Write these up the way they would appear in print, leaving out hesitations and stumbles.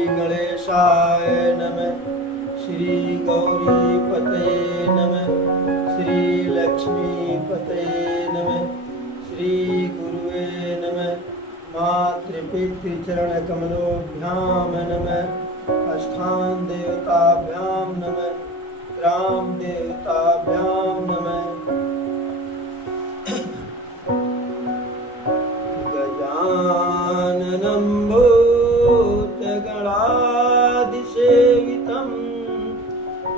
श्री गणेशाय नमः। श्री गौरीपतये नमः। श्री लक्ष्मीपतये नमः। श्री गुरुवे नमः। मातृपितृचरणकमलोभ्यां नमः। स्थान देवताभ्यां नमः। ग्राम देवताभ्यां नमः। गजाननं भूतगणादिसेवितं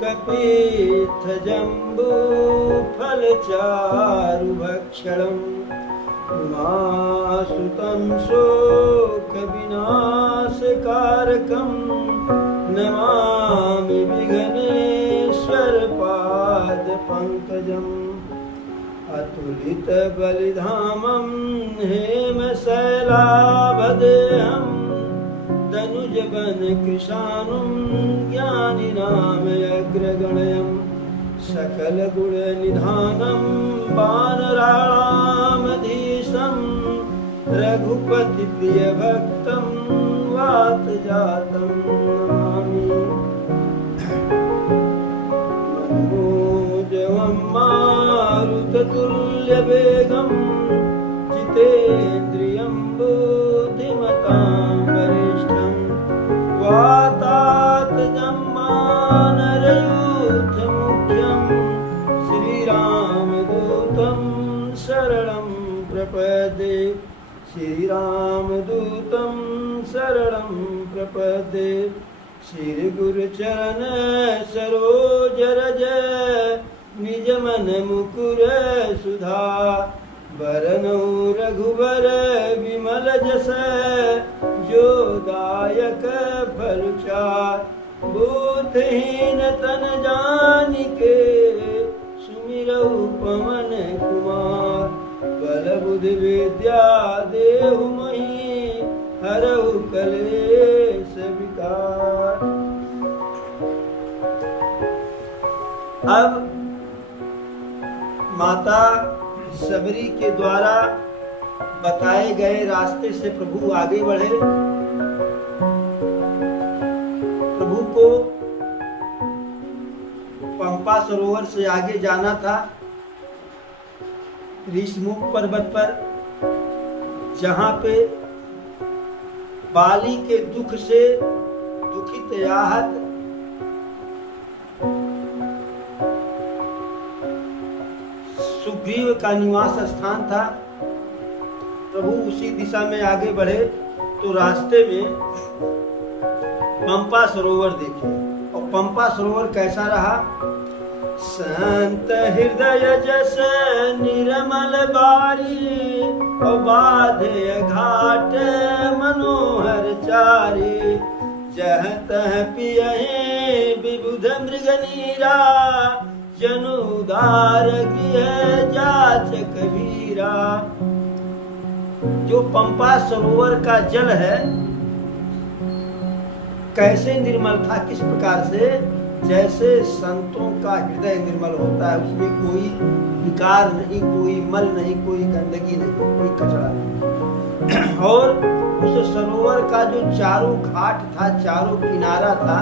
कपित्थजम्बूफलचारुभक्षणम् उमासुतं शोकविनाशकारकं नमामि विघ्नेश्वरपादपङ्कजम्। अतुलितबलिधामं हेमशैलाभदेहं तनुजवनकृशानुं ज्ञानिनामयग्रगणयं सकलगुणनिधानं वानराणामधीशं रघुपतिप्रियभक्तं वातजातं नमामि। मनोजवं मारुततुल्यवेगं जितेन्द्रियं बुद्धिमतां वरिष्ठं वातात्मजं मानरयूथमुख्यं श्रीरामदूतं शरणं प्रपद्ये। श्रीरामदूतं शरणं प्रपद्ये। श्री गुरुचरण सरोज रज निज मन मुकुर सुधा बरनौ रघुबर विमल जस जो दायक फलचार। बुद्धिहीन तन जानिके सुमिरौ पवन कुमार। बल बुद्धि विद्या देहु महि हरहु कलेश विकार। अब माता सबरी के द्वारा बताए गए रास्ते से प्रभु आगे बढ़े। प्रभु को पंपा सरोवर से आगे जाना था, ऋषमुख पर्वत पर, जहां पे बाली के दुख से दुखित आहत सुग्रीव का निवास स्थान था। प्रभु उसी दिशा में आगे बढ़े तो रास्ते में पंपा सरोवर देखे। और पंपा सरोवर कैसा रहा? संत हृदय जस निर्मल बारी और बाधे घाट मनोहर चारी। जह तह पियहि विबुध मृग नीरा जनुदार गृह जाचक वीरा। जो पंपा सरोवर का जल है कैसे निर्मल था? किस प्रकार से? जैसे संतों का हृदय निर्मल होता है, उसमें कोई विकार नहीं, कोई मल नहीं, कोई गंदगी नहीं, कोई कचरा नहीं। और उस सरोवर का जो चारों घाट था, चारों किनारा था,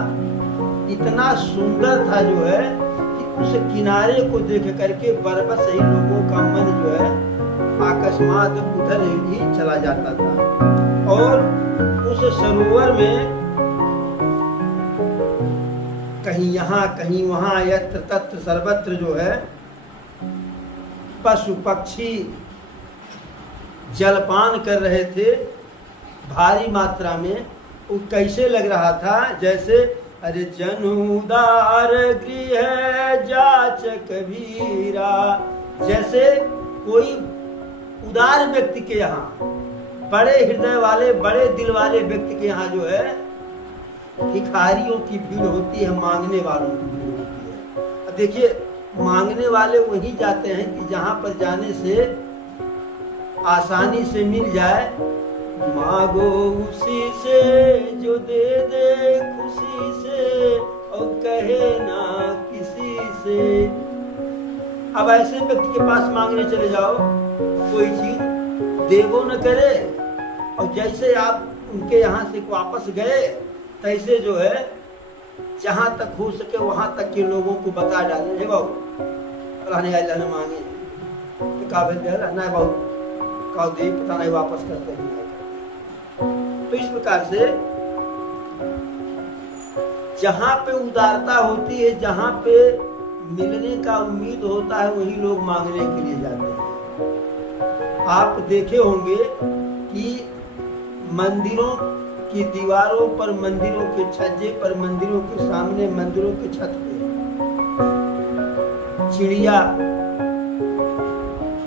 इतना सुंदर था जो है कि उस किनारे को देख करके बरबस ही लोगों का मन जो है अकस्मात उधर ही चला जाता था। और उस सरोवर में कहीं यहाँ कहीं वहाँ यत्र तत्र सर्वत्र जो है पशु पक्षी जलपान कर रहे थे भारी मात्रा में। वो कैसे लग रहा था? जैसे अरे जनुदार गृह जाचक वीरा। जैसे कोई उदार व्यक्ति के यहाँ, बड़े हृदय वाले, बड़े दिल वाले व्यक्ति के यहाँ जो है भिखारियों की भीड़ होती है, मांगने वालों की भीड़ होती है। अब देखिए, मांगने वाले वहीं जाते हैं कि जहाँ पर जाने से आसानी से मिल जाए। मांगो उसी से जो दे दे खुशी से और कहे ना किसी से। अब ऐसे व्यक्ति के पास मांगने चले जाओ, कोई चीज देवो न करे, और जैसे आप उनके यहाँ से वापस गए तैसे जो है जहां तक हो सके वहां तक के लोगों को बता डाले, हे बाबू रहने अल्लाह ने मांगे तो काबिल दे ना बाबू का दे पता नहीं वापस करते नहीं। तो इस प्रकार से जहां पे उदारता होती है, जहां पे मिलने का उम्मीद होता है, वही लोग मांगने के लिए जाते हैं। आप देखे होंगे कि मंदिरों की दीवारों पर, मंदिरों के छज्जे पर, मंदिरों के सामने, मंदिरों के छत पे चिड़िया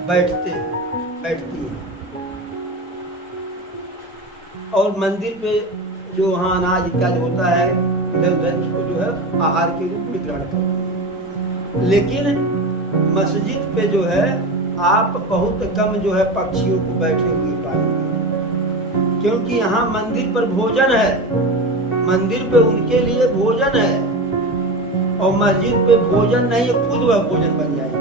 बैठती है और मंदिर पे जो वहाँ अनाज इत्यादि होता है इधर उधर उसको जो है आहार के रूप में ग्रहण करते हैं। लेकिन मस्जिद पे जो है आप बहुत कम जो है पक्षियों को बैठे हुए पाएंगे, क्योंकि यहाँ मंदिर पर भोजन है, मंदिर पे उनके लिए भोजन है, और मस्जिद पे भोजन नहीं है, खुद वह भोजन बन जाएगा।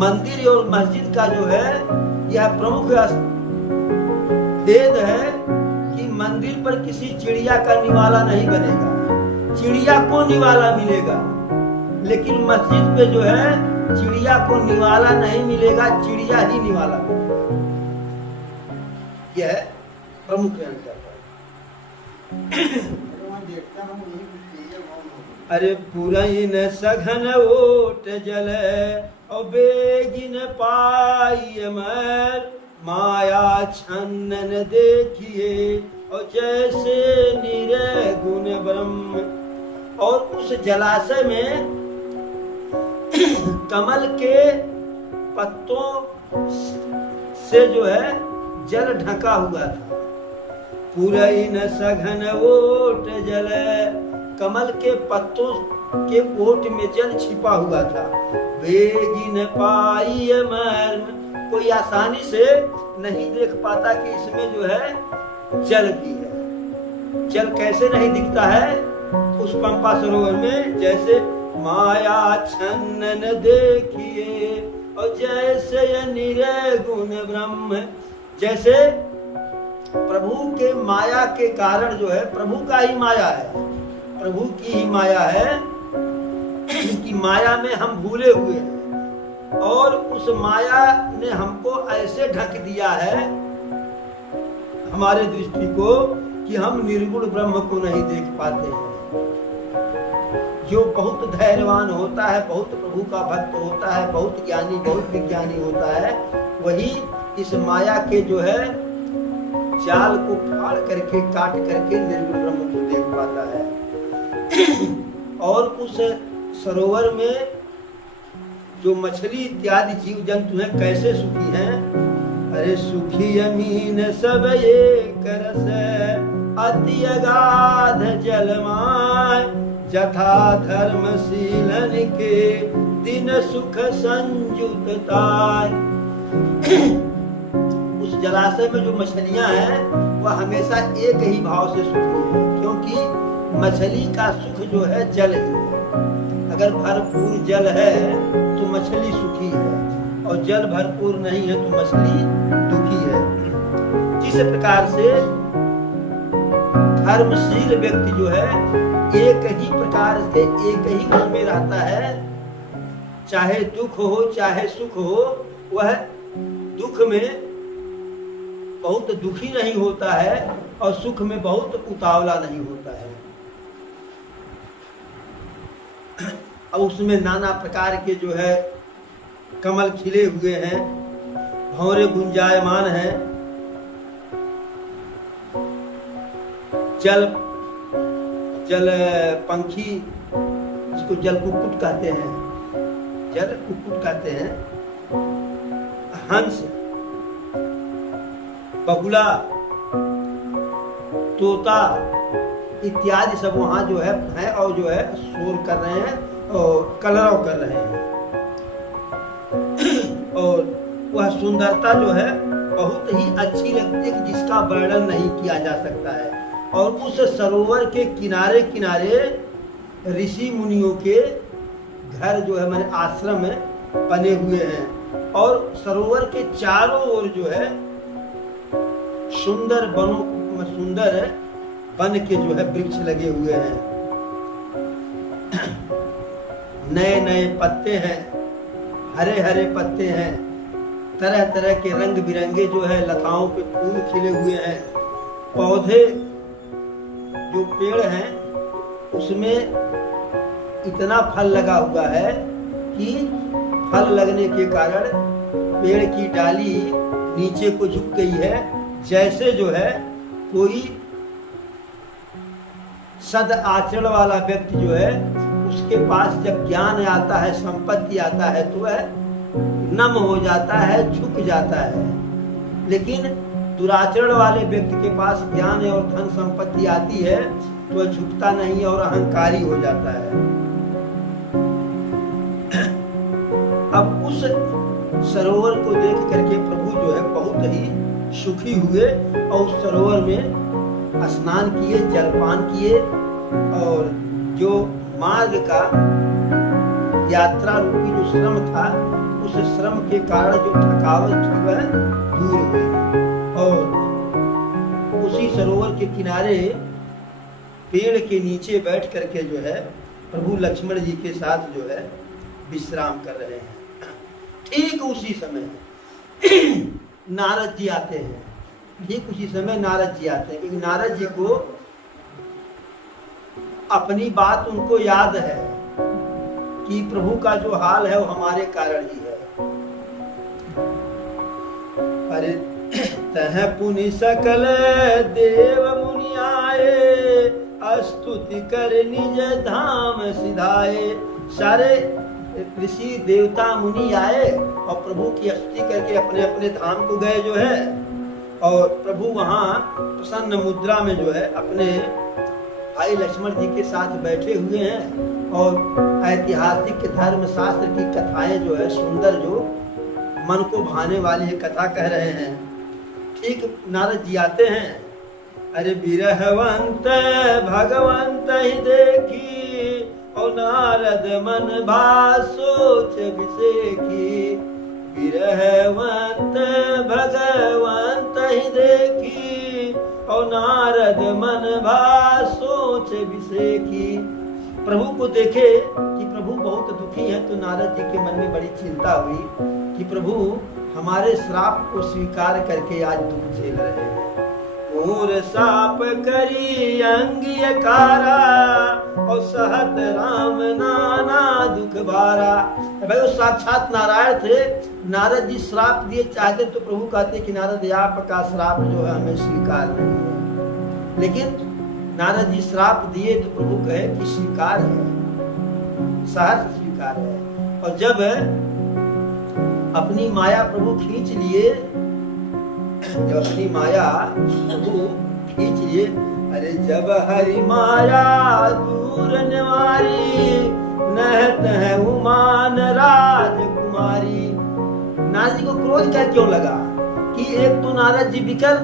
मंदिर और मस्जिद का जो है यह प्रमुख भेद है कि मंदिर पर किसी चिड़िया का निवाला नहीं बनेगा, चिड़िया को निवाला मिलेगा, लेकिन मस्जिद पे जो है चिड़िया को निवाला नहीं मिलेगा, चिड़िया ही निवाला मिलेगा। यह प्रमुख अंतर है। अरे पुरैन सघन ओट जले और बेगिन पाई मर, माया छन्नन देखिए और जैसे निरगुण ब्रह्म। और उस जलाशय में कमल के पत्तों से जो है जल ढका हुआ था। पुरैन सघन ओट जल, कमल के पत्तों के ओट में जल छिपा हुआ था। बेगिन पाई मर्म, कोई आसानी से नहीं देख पाता कि इसमें जो है जल भी है। जल कैसे नहीं दिखता है उस पंपा सरोवर में? जैसे माया छन्नन देखिए और जैसे ये निर्गुण ब्रह्म, जैसे प्रभु के माया के कारण जो है, प्रभु का ही माया है, प्रभु की ही माया है कि माया में हम भूले हुए हैं, और उस माया ने हमको ऐसे ढक दिया है हमारे दृष्टि को कि हम निर्गुण ब्रह्म को नहीं देख पाते हैं। जो बहुत धैर्यवान होता है, बहुत प्रभु का भक्त होता है, बहुत ज्ञानी, बहुत विज्ञानी होता है, वही इस माया के जो है जाल को फाड़ करके, काट करके निर्गुण ब्रह्म को देख पाता है। और उस सरोवर में जो मछली इत्यादि जीव जंतु हैं कैसे सुखी हैं? अरे सुखी अमीन सब एक रस, अति अगाध जलमाय, जथा धर्मशीलन के दिन सुख संयुक्ताय। उस जलाशय में जो मछलियां हैं वह हमेशा एक ही भाव से सुखी है, क्योंकि मछली का सुख जो है जल ही है। अगर भरपूर जल है तो मछली सुखी है, और जल भरपूर नहीं है तो मछली दुखी है। जिस प्रकार से धर्मशील व्यक्ति जो है एक ही प्रकार से, एक ही उसमें रहता है, चाहे दुख हो चाहे सुख हो, वह दुख में बहुत दुखी नहीं होता है और सुख में बहुत उतावला नहीं होता है। अब उसमें नाना प्रकार के जो है कमल खिले हुए हैं, भंवरे गुंजायमान हैं, जल पंखी जिसको जल कुक्कुट कहते हैं, जल कुक्कुट कहते हैं, हंस, बगुला, तोता इत्यादि सब वहाँ जो है और जो है शोर कर रहे हैं और कलरव कर रहे हैं। और वह सुंदरता जो है बहुत ही अच्छी लगती है कि जिसका वर्णन नहीं किया जा सकता है। और उस सरोवर के किनारे किनारे ऋषि मुनियों के घर जो है, माने आश्रम है, बने हुए हैं, और सरोवर के चारों ओर जो है सुंदर बनों, सुंदर वन के जो है वृक्ष लगे हुए हैं, नए नए पत्ते हैं, हरे हरे पत्ते हैं, तरह तरह के रंग बिरंगे जो है लताओं पे फूल खिले हुए हैं, पौधे जो पेड़ हैं उसमें इतना फल लगा हुआ है कि फल लगने के कारण पेड़ की डाली नीचे को झुक गई है, जैसे जो है कोई सद आचरण वाला व्यक्ति जो है उसके पास जब ज्ञान आता है, संपत्ति आता है तो वह नम हो जाता है, झुक जाता है। लेकिन दुराचरण वाले व्यक्ति के पास ज्ञान और धन संपत्ति आती है तो वह झुकता नहीं और अहंकारी हो जाता है। अब उस सरोवर को देख करके प्रभु जो है बहुत ही सुखी हुए और उस सरोवर में स्नान किए, जलपान किए और जो मार्ग का यात्रा रूपी जो श्रम था उस श्रम के कारण जो थकावट थी वह दूर हुई और उसी सरोवर के किनारे पेड़ के नीचे बैठ करके जो है प्रभु लक्ष्मण जी के साथ जो है विश्राम कर रहे हैं। ठीक उसी समय नारद जी आते हैं, ठीक उसी समय नारद जी आते हैं, क्योंकि नारद जी को अपनी बात उनको याद है कि प्रभु का जो हाल है वो हमारे कारण ही है। अरे तह पुनि सकल देव मुनि आए, स्तुति कर निज धाम सिधाए। सारे ऋषि देवता मुनि आए और प्रभु की स्तुति करके अपने अपने धाम को गए जो है, और प्रभु वहाँ प्रसन्न मुद्रा में जो है अपने भाई लक्ष्मण जी के साथ बैठे हुए हैं और ऐतिहासिक धर्म शास्त्र की कथाएं जो है सुंदर, जो मन को भाने वाली कथा कह रहे हैं। ठीक नारद जी आते हैं, अरे बिरहवंत भगवंत ही देखी और नारद मन भा सोच विसेखी। बिरहवंत भगवंत ही देखी और नारद मन भा सोच विसेखी। प्रभु को देखे कि प्रभु बहुत दुखी है तो नारद जी के मन में बड़ी चिंता हुई कि प्रभु हमारे श्राप को स्वीकार करके आज दुख झेल रहे हैं। और साप करी अंगियकारा और सहत राम नाना दुख भारा। भाई वो साक्षात नारायण थे, नारद जी श्राप दिए चाहते तो प्रभु कहते कि नारद आपका श्राप जो है हमें स्वीकार नहीं है, लेकिन नारद जी श्राप दिए तो प्रभु कहे कि स्वीकार है, सहर्ष स्वीकार है। और जब अपनी माया प्रभु खींच लिए, जब अपनी माया प्रभु खींच लिए, अरे जब हरि माया दूर निवारी, नहत है उमान राजकुमारी। नारद जी को क्रोध क्या क्यों लगा कि एक तो नारद जी विकल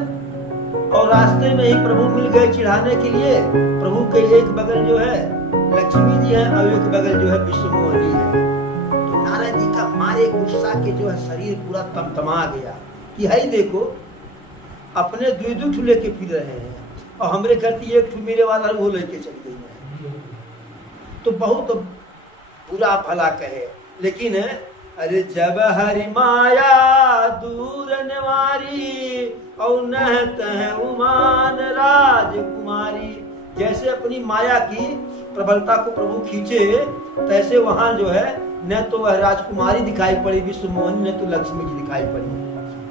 और रास्ते में ही प्रभु मिल गए चिढ़ाने के लिए। प्रभु के एक बगल जो है लक्ष्मी जी है और एक बगल जो है विष्णुमोहिनी है। तो नारद जी का मारे गुस्सा के जो है शरीर पूरा तमतमा गया कि है देखो अपने द्विदुठ लेके फिर रहे हैं और हमरे घर की एक मेरे वाला वो लेके चल गई है, तो बहुत बुरा भला कहे। लेकिन अरे जब हरि माया दूर निवारी और नहत है उमान राजकुमारी। जैसे अपनी माया की प्रबलता को प्रभु खींचे तैसे वहां जो है न तो वह राजकुमारी दिखाई पड़ी विष्णुमोहिनी, न तो लक्ष्मी जी दिखाई पड़ी।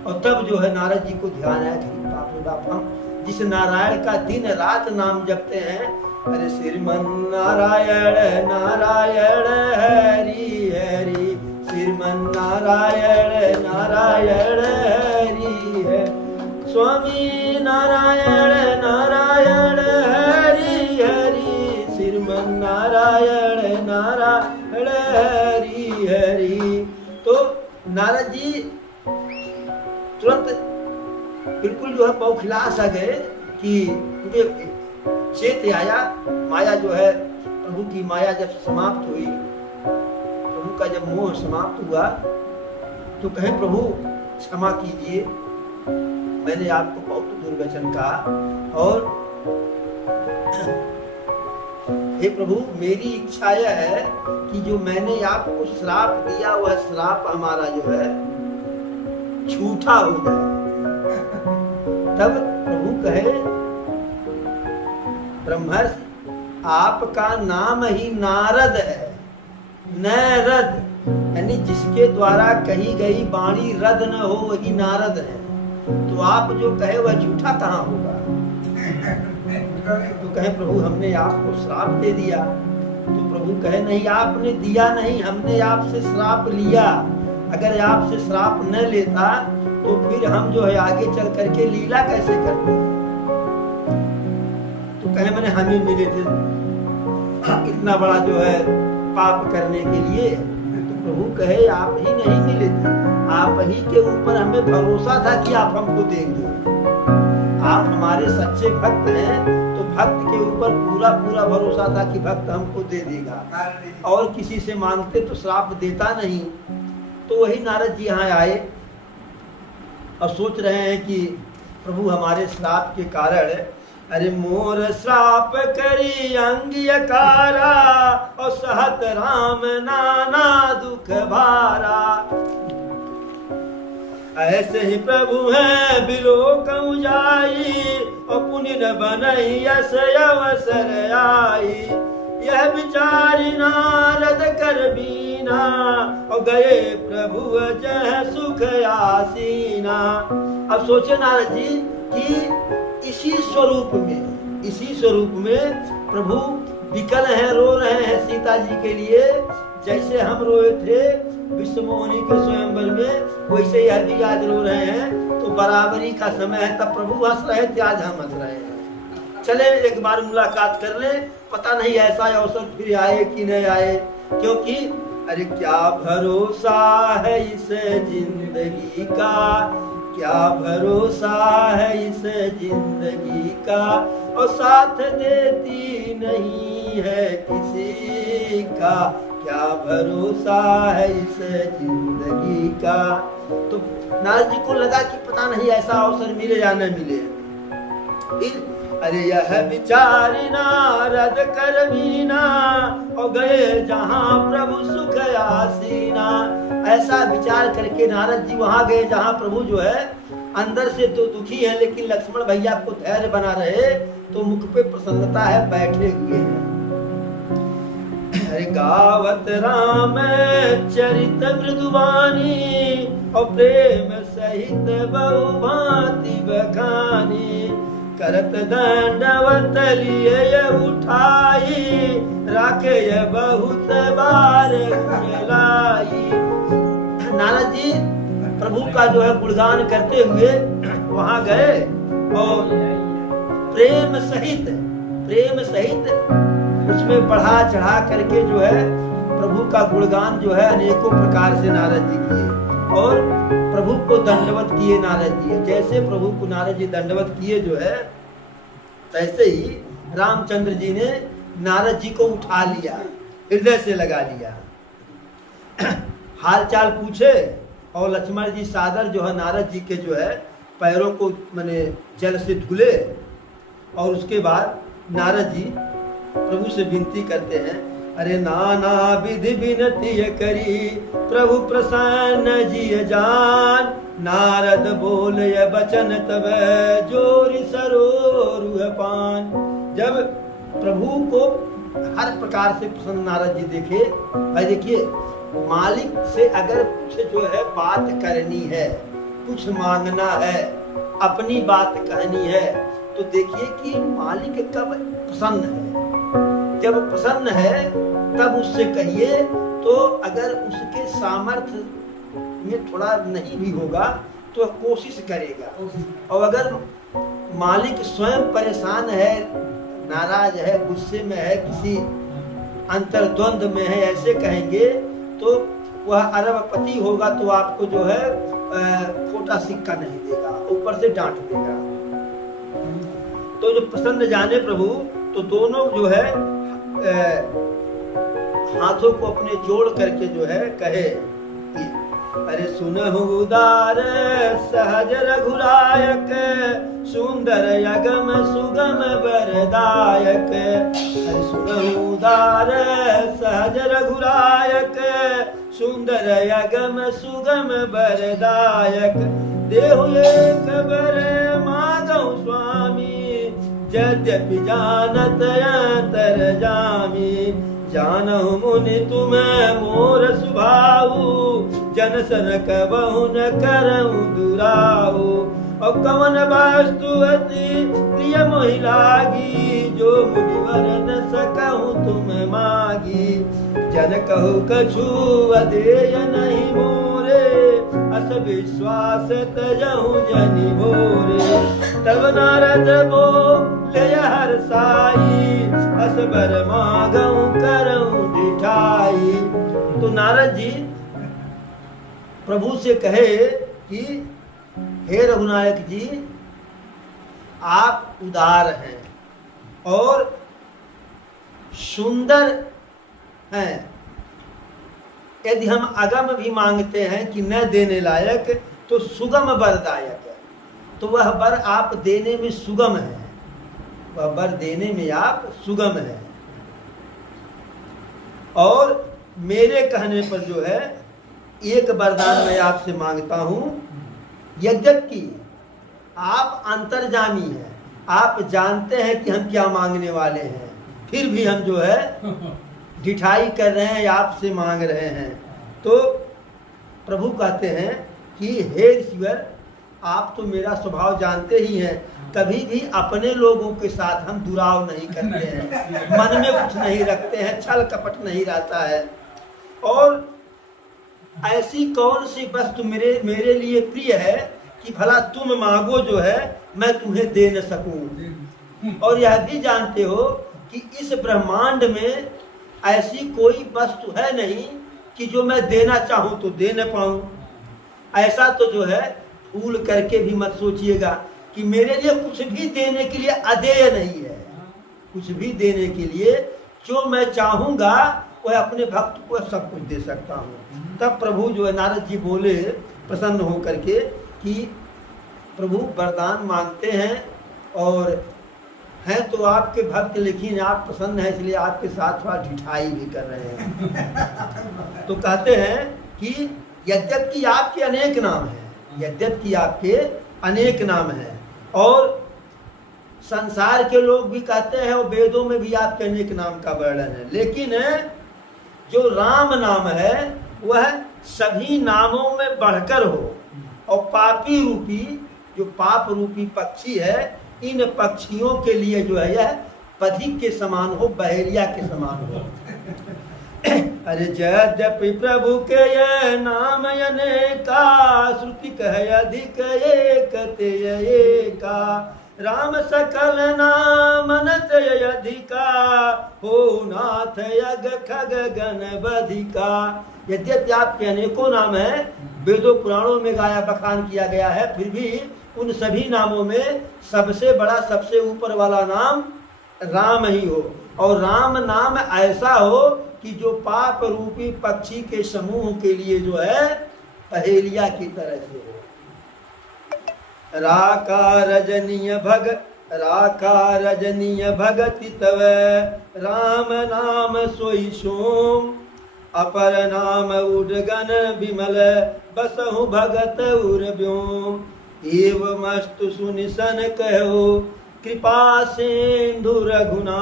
और तब जो है नारद जी को ध्यान आया कि बाप रे बाप, हम जिस नारायण का दिन रात नाम जपते हैं, अरे श्रीमन नारायण नारायण हरि हरि, श्रीमन नारायण नारायण हरि हरि, स्वामी नारायण नारायण हरि हरि, श्रीमन नारायण नारायण हरि हरि। तो नारद जी तुरंत बिल्कुल जो है बौखला सा गए कि उनके चेत आया। माया जो है प्रभु की माया जब समाप्त हुई, प्रभु का जब मोह समाप्त हुआ तो कहे प्रभु क्षमा कीजिए, मैंने आपको बहुत दुर्वचन कहा और हे प्रभु, मेरी इच्छा यह है कि जो मैंने आपको श्राप दिया वह श्राप हमारा जो है झूठा हो जाए। तब प्रभु कहे, ब्रह्मर्षि, आपका नाम ही नारद है, नरद, यानी जिसके द्वारा कही गई वाणी रद न हो वही नारद है। तो आप जो कहे वह झूठा कहाँ होगा? तो कहे, प्रभु हमने आपको श्राप दे दिया। तो प्रभु कहे, नहीं, आपने दिया नहीं, हमने आपसे श्राप लिया। अगर आपसे श्राप न लेता तो फिर हम जो है आगे चल करके लीला कैसे करते? तो कहे, मैंने हम ही मिले थे इतना बड़ा जो है पाप करने के लिए। तो प्रभु कहे, आप ही नहीं मिले थे, आप ही के ऊपर हमें भरोसा था कि आप हमको देंगे। आप हमारे सच्चे भक्त हैं, तो भक्त के ऊपर पूरा पूरा भरोसा था कि भक्त हमको दे देगा, और किसी से मांगते तो श्राप देता नहीं। तो वही नारद जी यहाँ आए और सोच रहे हैं कि प्रभु हमारे श्राप के कारण, अरे मोर श्राप करी अंगियकारा, और सहत राम नाना दुख भारा। ऐसे ही प्रभु हैं बिलोक जाई, और पुण्य न बनई यस अवसर आई। यह विचारी नारद कर बीना, और गए प्रभु जह सुख आसीना। अब सोचे नारद जी कि इसी स्वरूप में प्रभु विकल हैं, रो रहे हैं सीता जी के लिए। जैसे हम रोए थे विश्वमोहिनी के स्वयंवर में, वैसे यह भी आज रो रहे हैं। तो बराबरी का समय है, तब प्रभु हंस रहे थे, आज हम हंस रहे हैं। चले एक बार मुलाकात कर ले, पता नहीं ऐसा अवसर फिर आए कि नहीं आए। क्योंकि अरे क्या भरोसा है इस जिंदगी का, क्या भरोसा है इस जिंदगी का, और साथ देती नहीं है किसी का, क्या भरोसा है इस जिंदगी का। तो नारद जी को लगा कि पता नहीं ऐसा अवसर मिले या न मिले। फिर अरे यह विचारी नारद कर बीना, और गए जहां प्रभु सुख आसीना। ऐसा विचार करके नारद जी वहां गए जहां प्रभु जो है अंदर से तो दुखी है, लेकिन लक्ष्मण भैया को धैर्य बना रहे, तो मुख पे प्रसन्नता है, बैठे हुए हैं। अरे गावत राम चरित मृदुवानी, और प्रेम सहित बहु भांति बखानी। करत दंडवत लिए उठाई, राखे बहुत बार लाई। नारद जी प्रभु का जो है गुणगान करते हुए वहां गए, और प्रेम सहित उसमें बढ़ा चढ़ा करके जो है प्रभु का गुणगान जो है अनेकों प्रकार से नारद जी किए, और प्रभु को दंडवत किए नारद जी। जैसे प्रभु को नारद जी दंडवत किए जो है, तैसे ही रामचंद्र जी ने नारद जी को उठा लिया, हृदय से लगा लिया, हाल चाल पूछे। और लक्ष्मण जी सादर जो है नारद जी के जो है पैरों को माने जल से धुले, और उसके बाद नारद जी प्रभु से विनती करते हैं, अरे नाना विधि विनती करी, प्रभु प्रसन्न जी जान। नारद बोल ये बचन तब जोरी सरोरुह पान। जब प्रभु को हर प्रकार से प्रसन्न नारद जी देखे, भाई देखिए, मालिक से अगर कुछ जो है बात करनी है, कुछ मांगना है, अपनी बात कहनी है, तो देखिए कि मालिक कब प्रसन्न है। जब प्रसन्न है तब उससे कहिए। तो अगर उसके सामर्थ्य में थोड़ा नहीं भी होगा तो कोशिश करेगा, और अगर मालिक स्वयं परेशान है, नाराज है, गुस्से में है, किसी अंतर्द्वंद में है, ऐसे कहेंगे तो वह अरबपति होगा, तो आपको जो है खोटा सिक्का नहीं देगा, ऊपर से डांट देगा। तो जो प्रसन्न जाने प्रभु, तो दोनों जो है हाथों को अपने जोड़ करके जो है कहे कि अरे सुनहु उदार सहज रघुरायक, सुंदर यगम सुगम वरदायक। अरे सुनहु उदार सहज रघुरायक, सुंदर यगम सुगम वरदायक। देहु एक बर मागहु स्वामी, यद्यपि जानत अंतर जामी। जानहु मुनि तुम मोर सुभाऊ, जन सन कबहु न करहु दुराऊ। और कवन वस्तु अति प्रिय मोहि लागी, जो मुनिवर न सकहु तुम मागी। जन कहु कछु अदेय नहीं मोरे, अस विश्वास तजहु जनि भोरे। तब नारद बोले हरसाई, अस बर मागहु करहु दिठाई। तो नारद जी प्रभु से कहे कि हे रघुनायक जी, आप उदार हैं और सुंदर हैं। यदि हम अगम भी मांगते हैं कि न देने लायक, तो सुगम वरदायक है। तो वह वर आप देने में सुगम है, वह वर देने में आप सुगम है। और मेरे कहने पर जो है एक वरदान मैं आपसे मांगता हूं। यद्यपि आप अंतर्जामी हैं, आप जानते हैं कि हम क्या मांगने वाले हैं, फिर भी हम जो है ढिठाई कर रहे हैं, आपसे मांग रहे हैं। तो प्रभु कहते हैं कि हे ईश्वर, आप तो मेरा स्वभाव जानते ही हैं, कभी भी अपने लोगों के साथ हम दुराव नहीं करते हैं, मन में कुछ नहीं रखते हैं, छल कपट नहीं रहता है। और ऐसी कौन सी वस्तु मेरे लिए प्रिय है कि भला तुम मांगो जो है मैं तुम्हें दे न सकूं। और यह भी जानते हो कि इस ब्रह्मांड में ऐसी कोई वस्तु है नहीं कि जो मैं देना चाहूं तो दे न पाऊं। ऐसा तो जो है भूल करके भी मत सोचिएगा कि मेरे लिए कुछ भी देने के लिए अदेय नहीं है। कुछ भी देने के लिए जो मैं चाहूंगा वह अपने भक्त को सब कुछ दे सकता हूँ। तब प्रभु जो है नारद जी बोले प्रसन्न होकर के कि प्रभु वरदान मांगते हैं और हैं तो आपके भक्त, लेकिन आप प्रसन्न हैं इसलिए आपके साथ थोड़ा ढिठाई भी कर रहे हैं। तो कहते हैं कि यद्यपि आपके अनेक नाम हैं, यद्यपि आपके अनेक नाम हैं, और संसार के लोग भी कहते हैं और वेदों में भी आपके अनेक नाम का वर्णन है, लेकिन जो राम नाम है वह सभी नामों में बढ़कर हो। और पापी रूपी जो पाप रूपी पक्षी है, इन पक्षियों के लिए जो है यह पथिक के समान हो, बहेलिया के समान हो। अरे यद्यपि प्रभु के ये नाम अनेका, श्रुति कहे अधिक एक ते एका। राम सकल नाम अनंत अधिका, हो नाथ यग खग गण बधिका। यद्यपि आपके अनेकों नाम हैं, वेदों पुराणों में गाया बखान किया गया है, फिर भी उन सभी नामों में सबसे बड़ा सबसे ऊपर वाला नाम राम ही हो। और राम नाम ऐसा हो कि जो पाप रूपी पक्षी के समूह के लिए जो है पहेलिया की तरह से हो। राका रजनीय भगति तव, राम नाम सोई सोम। अपर नाम उडगन विमल, बसहु भगत उर व्योम। एवमस्तु सुनिसन कहो, कृपा सिंधु रघुना।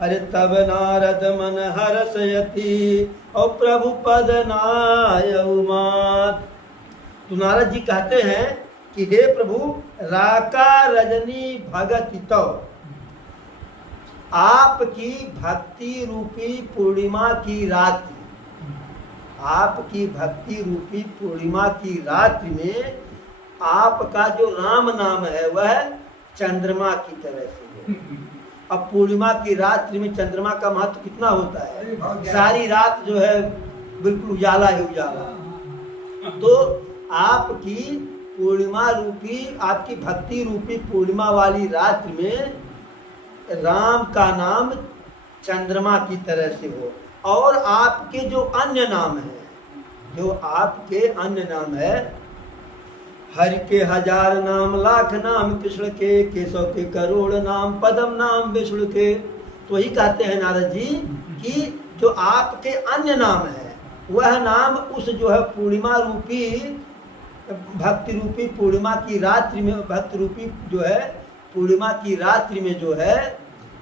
अरे तब नारद मन हरसयति, और प्रभु पद नायउ मात। तो नारद जी कहते हैं कि हे प्रभु, राका रजनी भगति तव, आपकी भक्ति रूपी पूर्णिमा की रात्रि, आपकी भक्ति रूपी पूर्णिमा की रात्रि में आपका जो राम नाम है वह चंद्रमा की तरह से है। अब पूर्णिमा की रात्रि में चंद्रमा का महत्व कितना होता है, सारी रात जो है बिल्कुल उजाला ही उजाला। तो आपकी पूर्णिमा रूपी, आपकी भक्ति रूपी पूर्णिमा वाली रात्रि में राम का नाम चंद्रमा की तरह से हो। और आपके जो अन्य नाम हैं जो आपके अन्य नाम है। हरि के 1000 नाम, लाख नाम कृष्ण के, केशव के करोड़ नाम, पद्म नाम विष्णु के। तो वही कहते हैं नारद जी कि जो आपके अन्य नाम है, वह नाम उस जो है पूर्णिमा रूपी, भक्ति रूपी पूर्णिमा की रात्रि में, भक्ति रूपी जो है पूर्णिमा की रात्रि में जो है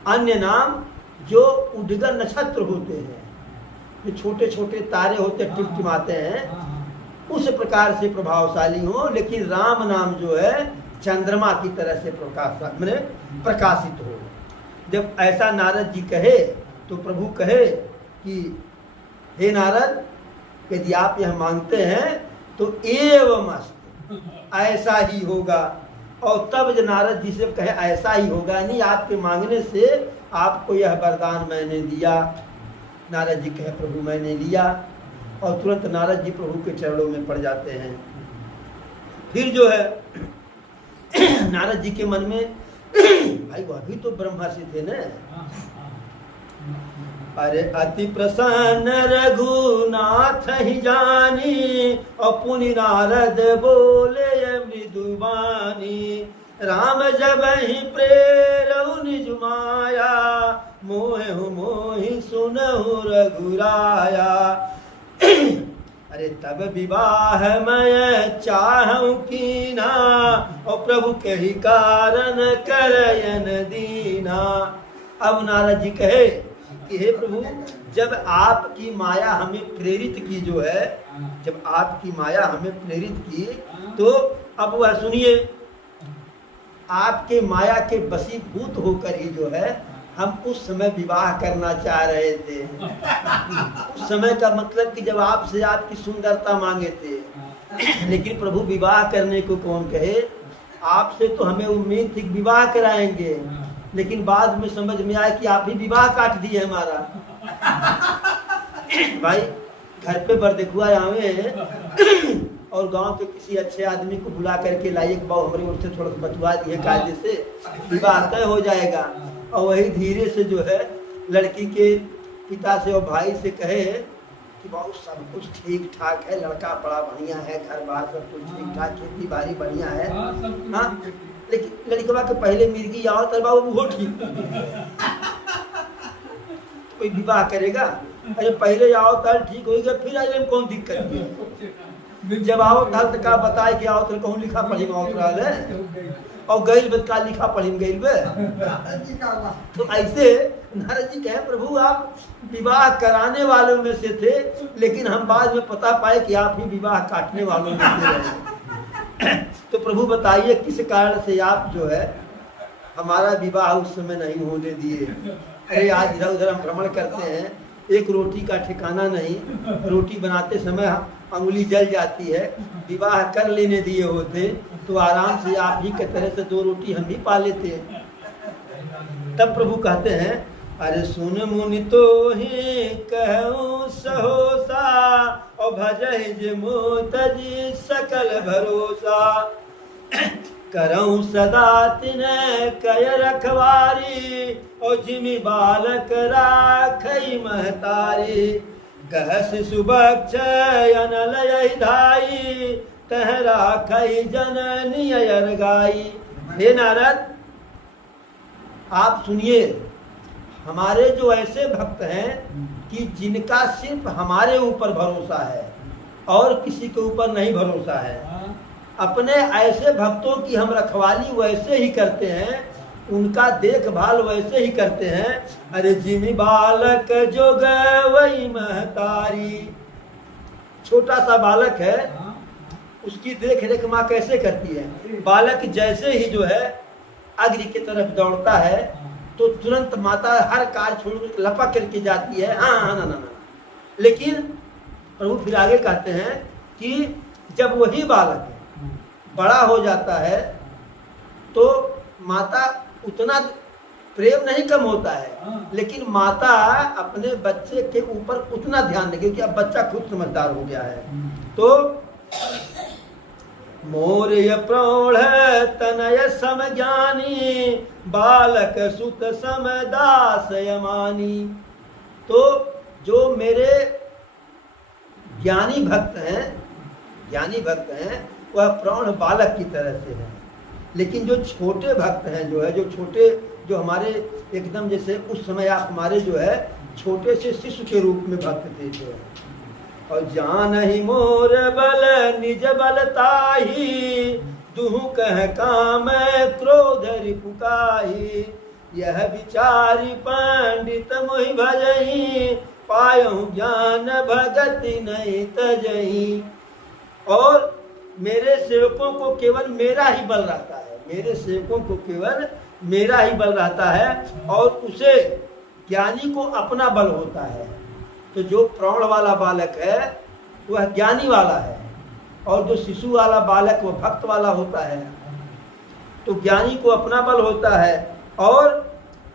अन्य नाम जो उद्गत नक्षत्र होते हैं, जो छोटे छोटे तारे होते हैं, टिमटिमाते हैं, उस प्रकार से प्रभावशाली हो। लेकिन राम नाम जो है चंद्रमा की तरह से प्रकाशित हो। जब ऐसा नारद जी कहे तो प्रभु कहे कि हे नारद, यदि आप यह मांगते हैं तो एवं अस्तु, ऐसा ही होगा। और तब जो नारद जी से कहे ऐसा ही होगा, नहीं आपके मांगने से आपको यह वरदान मैंने दिया। नारद जी कहे प्रभु मैंने लिया, और तुरंत नारद जी प्रभु के चरणों में पड़ जाते हैं। फिर जो है नारद जी के मन में भाई वह भी तो ब्रह्मा से थे न। अरे अति प्रसन्न रघुनाथ ही जानी, और पुनि नारद बोले मृदुबानी। राम जब ही प्रेरऊ निज माया, मोह मोहि सुनहु रघुराया। अरे तब विवाह मैं चाहूं कीना, और प्रभु के ही कारण करयन दीना। अब नारद जी कहे कि हे प्रभु, जब आपकी माया हमें प्रेरित की जो है, जब आपकी माया हमें प्रेरित की, तो अब वह सुनिए, आपके माया के वशीभूत होकर ही जो है हम उस समय विवाह करना चाह रहे थे। उस समय का मतलब कि जब आपसे आपकी सुंदरता मांगे थे। लेकिन प्रभु विवाह करने को कौन कहे, आपसे तो हमें उम्मीद थी विवाह कराएंगे, लेकिन बाद में समझ में आया कि आप ही विवाह काट दिए हमारा। भाई घर पे बरदेखुआ आवे और गांव के किसी अच्छे आदमी को बुला करके लाइए, बाबू हमारी ओर से थोड़ा सा बतवा दिए, कायदे से विवाह तय हो जाएगा। और वही धीरे से जो है लड़की के पिता से और भाई से कहे कि बाबू सब कुछ ठीक ठाक है, लड़का बड़ा बढ़िया है, घर बार सब कुछ ठीक ठाक, खेती बाड़ी बढ़िया है, हाँ, लेकिन लड़कवा के पहले मिर्गी आओ तब बाबू वो ठीक। कोई विवाह करेगा, अरे पहले आओ तल ठीक होगा, फिर आइए कौन दिक्कत है। जब आओ तल का बताए कि आओ तल कहूँ लिखा पढ़ी है, और गैल बद का लिखा पढ़ी गैल बे। तो ऐसे नारद जी कहे प्रभु आप विवाह कराने वालों में से थे, लेकिन हम बाद में पता पाए कि आप ही विवाह काटने वालों में थे। तो प्रभु बताइए किस कारण से आप जो है हमारा विवाह उस समय नहीं होने दिए। अरे आज इधर उधर हम भ्रमण करते हैं, एक रोटी का ठिकाना नहीं, रोटी बनाते समय अंगुली जल जाती है, विवाह कर लेने दिए होते तो आराम से आप ही के तरह से 2 रोटी हम भी पा लेते। तब प्रभु कहते हैं अरे सुन मुनि तो ही कहूँ सहोसा, और भजहि जे मोत जी सकल भरोसा। करऊँ सदा तिन्ह कय रखवारी, और जिमि बालक राखई महतारी। कह शिशु बक्ष अनल यही धाई, तह राखई जननी अयर गाई। हे नारद आप सुनिए, हमारे जो ऐसे भक्त हैं कि जिनका सिर्फ हमारे ऊपर भरोसा है और किसी के ऊपर नहीं भरोसा है, अपने ऐसे भक्तों की हम रखवाली वैसे ही करते हैं, उनका देखभाल वैसे ही करते हैं। अरे जिमि बालक जो गई महतारी, छोटा सा बालक है, उसकी देख रेख माँ कैसे करती है। बालक जैसे ही जो है अग्नि की तरफ दौड़ता है तो तुरंत माता हर कार्य छोड़ लपक करके जाती है, हाँ ना। लेकिन प्रभु फिर आगे कहते हैं कि जब वही बालक बड़ा हो जाता है तो माता उतना प्रेम नहीं कम होता है, लेकिन माता अपने बच्चे के ऊपर उतना ध्यान देगी कि अब बच्चा खुद समझदार हो गया है। तो मोरय प्रौढ़ तनय समज्ञानी, बालक सुत समदास यमानी। तो जो मेरे ज्ञानी भक्त हैं वह प्रौढ़ बालक की तरह से है। लेकिन जो छोटे भक्त हैं जो है, जो हमारे एकदम जैसे उस समय आप हमारे जो है छोटे से शिशु के रूप में भक्त थे जो है। और जान ही मोर बल निज बलताही, दुहु कह काम क्रोध रिपुकाही, यह विचारी पंडित मोहि भजही, पायहु ज्ञान भगति नहीं तजही। और मेरे सेवकों को केवल मेरा ही बल रहता है, मेरे सेवकों को केवल मेरा ही बल रहता है, और उसे ज्ञानी को अपना बल होता है। तो जो प्रौढ़ वाला बालक है वह ज्ञानी वाला है, और जो शिशु वाला बालक वह भक्त वाला होता है। तो ज्ञानी को अपना बल होता है, और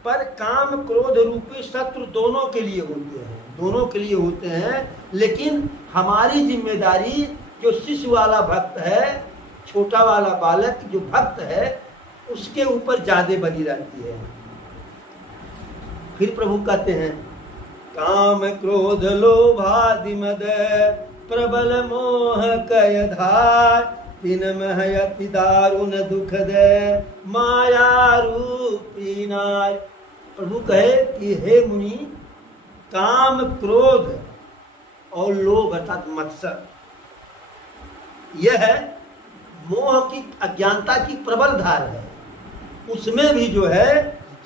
पर काम क्रोध रूपी शत्रु दोनों के लिए होते हैं। लेकिन हमारी जिम्मेदारी जो शिशु वाला भक्त है, छोटा वाला बालक जो भक्त है, उसके ऊपर ज्यादा बनी रहती है। फिर प्रभु कहते हैं काम क्रोध लोभादि मद प्रबल मोह कय धार, तीन महयति दारुण दुख दे माया रूपी नार। प्रभु कहे कि हे मुनि, काम क्रोध और लोभ अर्थात मत्सर, यह मोह की अज्ञानता की प्रबल धार है। उसमें भी जो है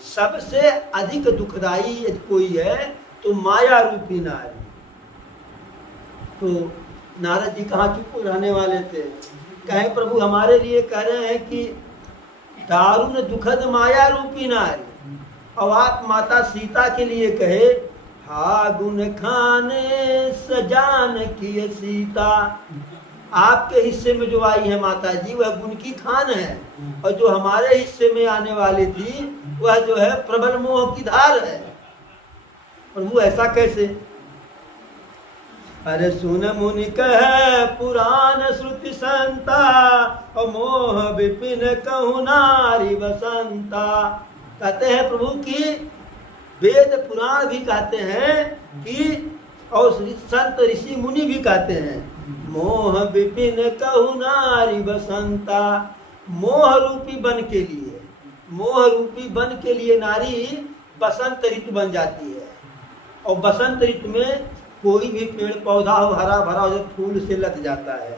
सबसे अधिक दुखदाई यदि कोई है तो माया रूपी नारी। तो नारद जी कहाँ चुप रहने वाले थे, कहे प्रभु हमारे लिए कह रहे हैं कि दारुण दुखद माया रूपी नारी, और आप माता सीता के लिए कहे हा गुण खाने सजान की सीता। आपके हिस्से में जो आई है माता जी वह गुण की खान है, और जो हमारे हिस्से में आने वाली थी वह जो है प्रबल मोह की धार है। प्रभु ऐसा कैसे? अरे सुन मुनि कह पुराण श्रुति संता, और मोह विपिन कहु नारी बसंता। कहते हैं प्रभु की वेद पुराण भी कहते हैं कि, और संत ऋषि मुनि भी कहते हैं मोह विपिन कहु नारी बसंता। मोह रूपी बन के लिए नारी बसंत ऋतु बन जाती है। और बसंत ऋतु में कोई भी पेड़ पौधा हो हरा भरा हो, फूल से लग जाता है।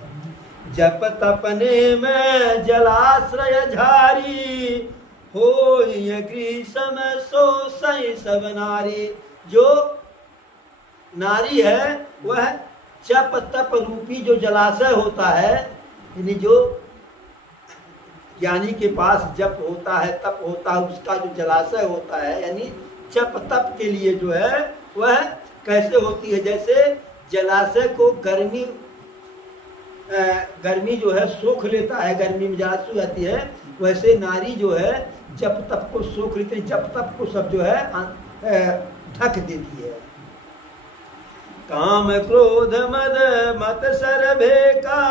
जप तपने में जलाश्रय झारी, हो ग्रीष्म सो सही सब नारी। जो नारी है वह जप तप रूपी जो जलाशय होता है, यानी जो ज्ञानी के पास जप होता है तप होता है, उसका जो जलाशय होता है, यानी जप तप के लिए जो है वह कैसे होती है। जैसे जलाशय को गर्मी जो है सोख लेता है, गर्मी में जलाशय जाती है, वैसे नारी जो है जप तप को सोख लेती है, जप तप को सब जो है ढक देती है। काम क्रोध मद मत सरभे का,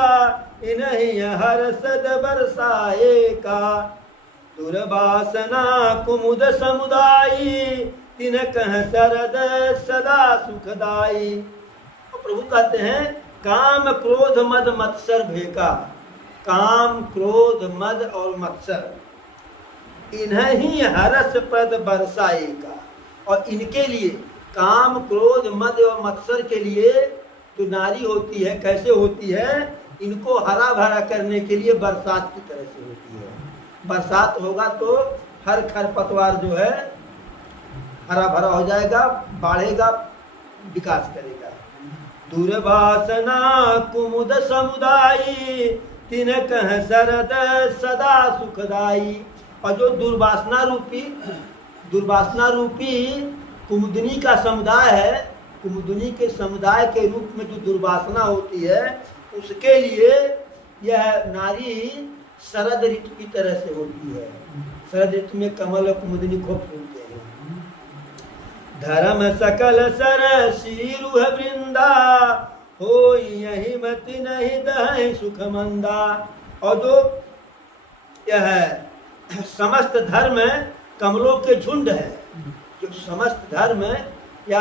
इन्हीं हर सद बरसाए का। दुर्वासना कुमुद समुदायी, तिन कह शरद सदा सुखदाई। प्रभु कहते हैं काम क्रोध मद मत्सर भेका। काम क्रोध मद और मत्सर इन्हीं हरस प्रद बरसाएगा। और इनके लिए काम क्रोध मद और मत्सर के लिए जो नारी होती है कैसे होती है, इनको हरा भरा करने के लिए बरसात की तरह से होती है। बरसात होगा तो हर खरपतवार जो है हरा भरा हो जाएगा, बढ़ेगा, विकास करेगा। दुर्वासना कुमुद समुदायी, तिन कह शरद सदा सुखदाई। और जो दुर्वासना रूपी कुमुदनी का समुदाय है, कुमुदनी के समुदाय के रूप में जो दुर्वासना होती है, उसके लिए यह नारी शरद ऋतु की तरह से होती है। शरद ऋतु में कमल और कुमुदनी खूब फूलते हैं। धर्म सकल सर शीरुह वृंदा, हो यही मति नहीं दह सुख मंदा। और जो यह समस्त धर्म कमलों के झुंड है, जो समस्त धर्म या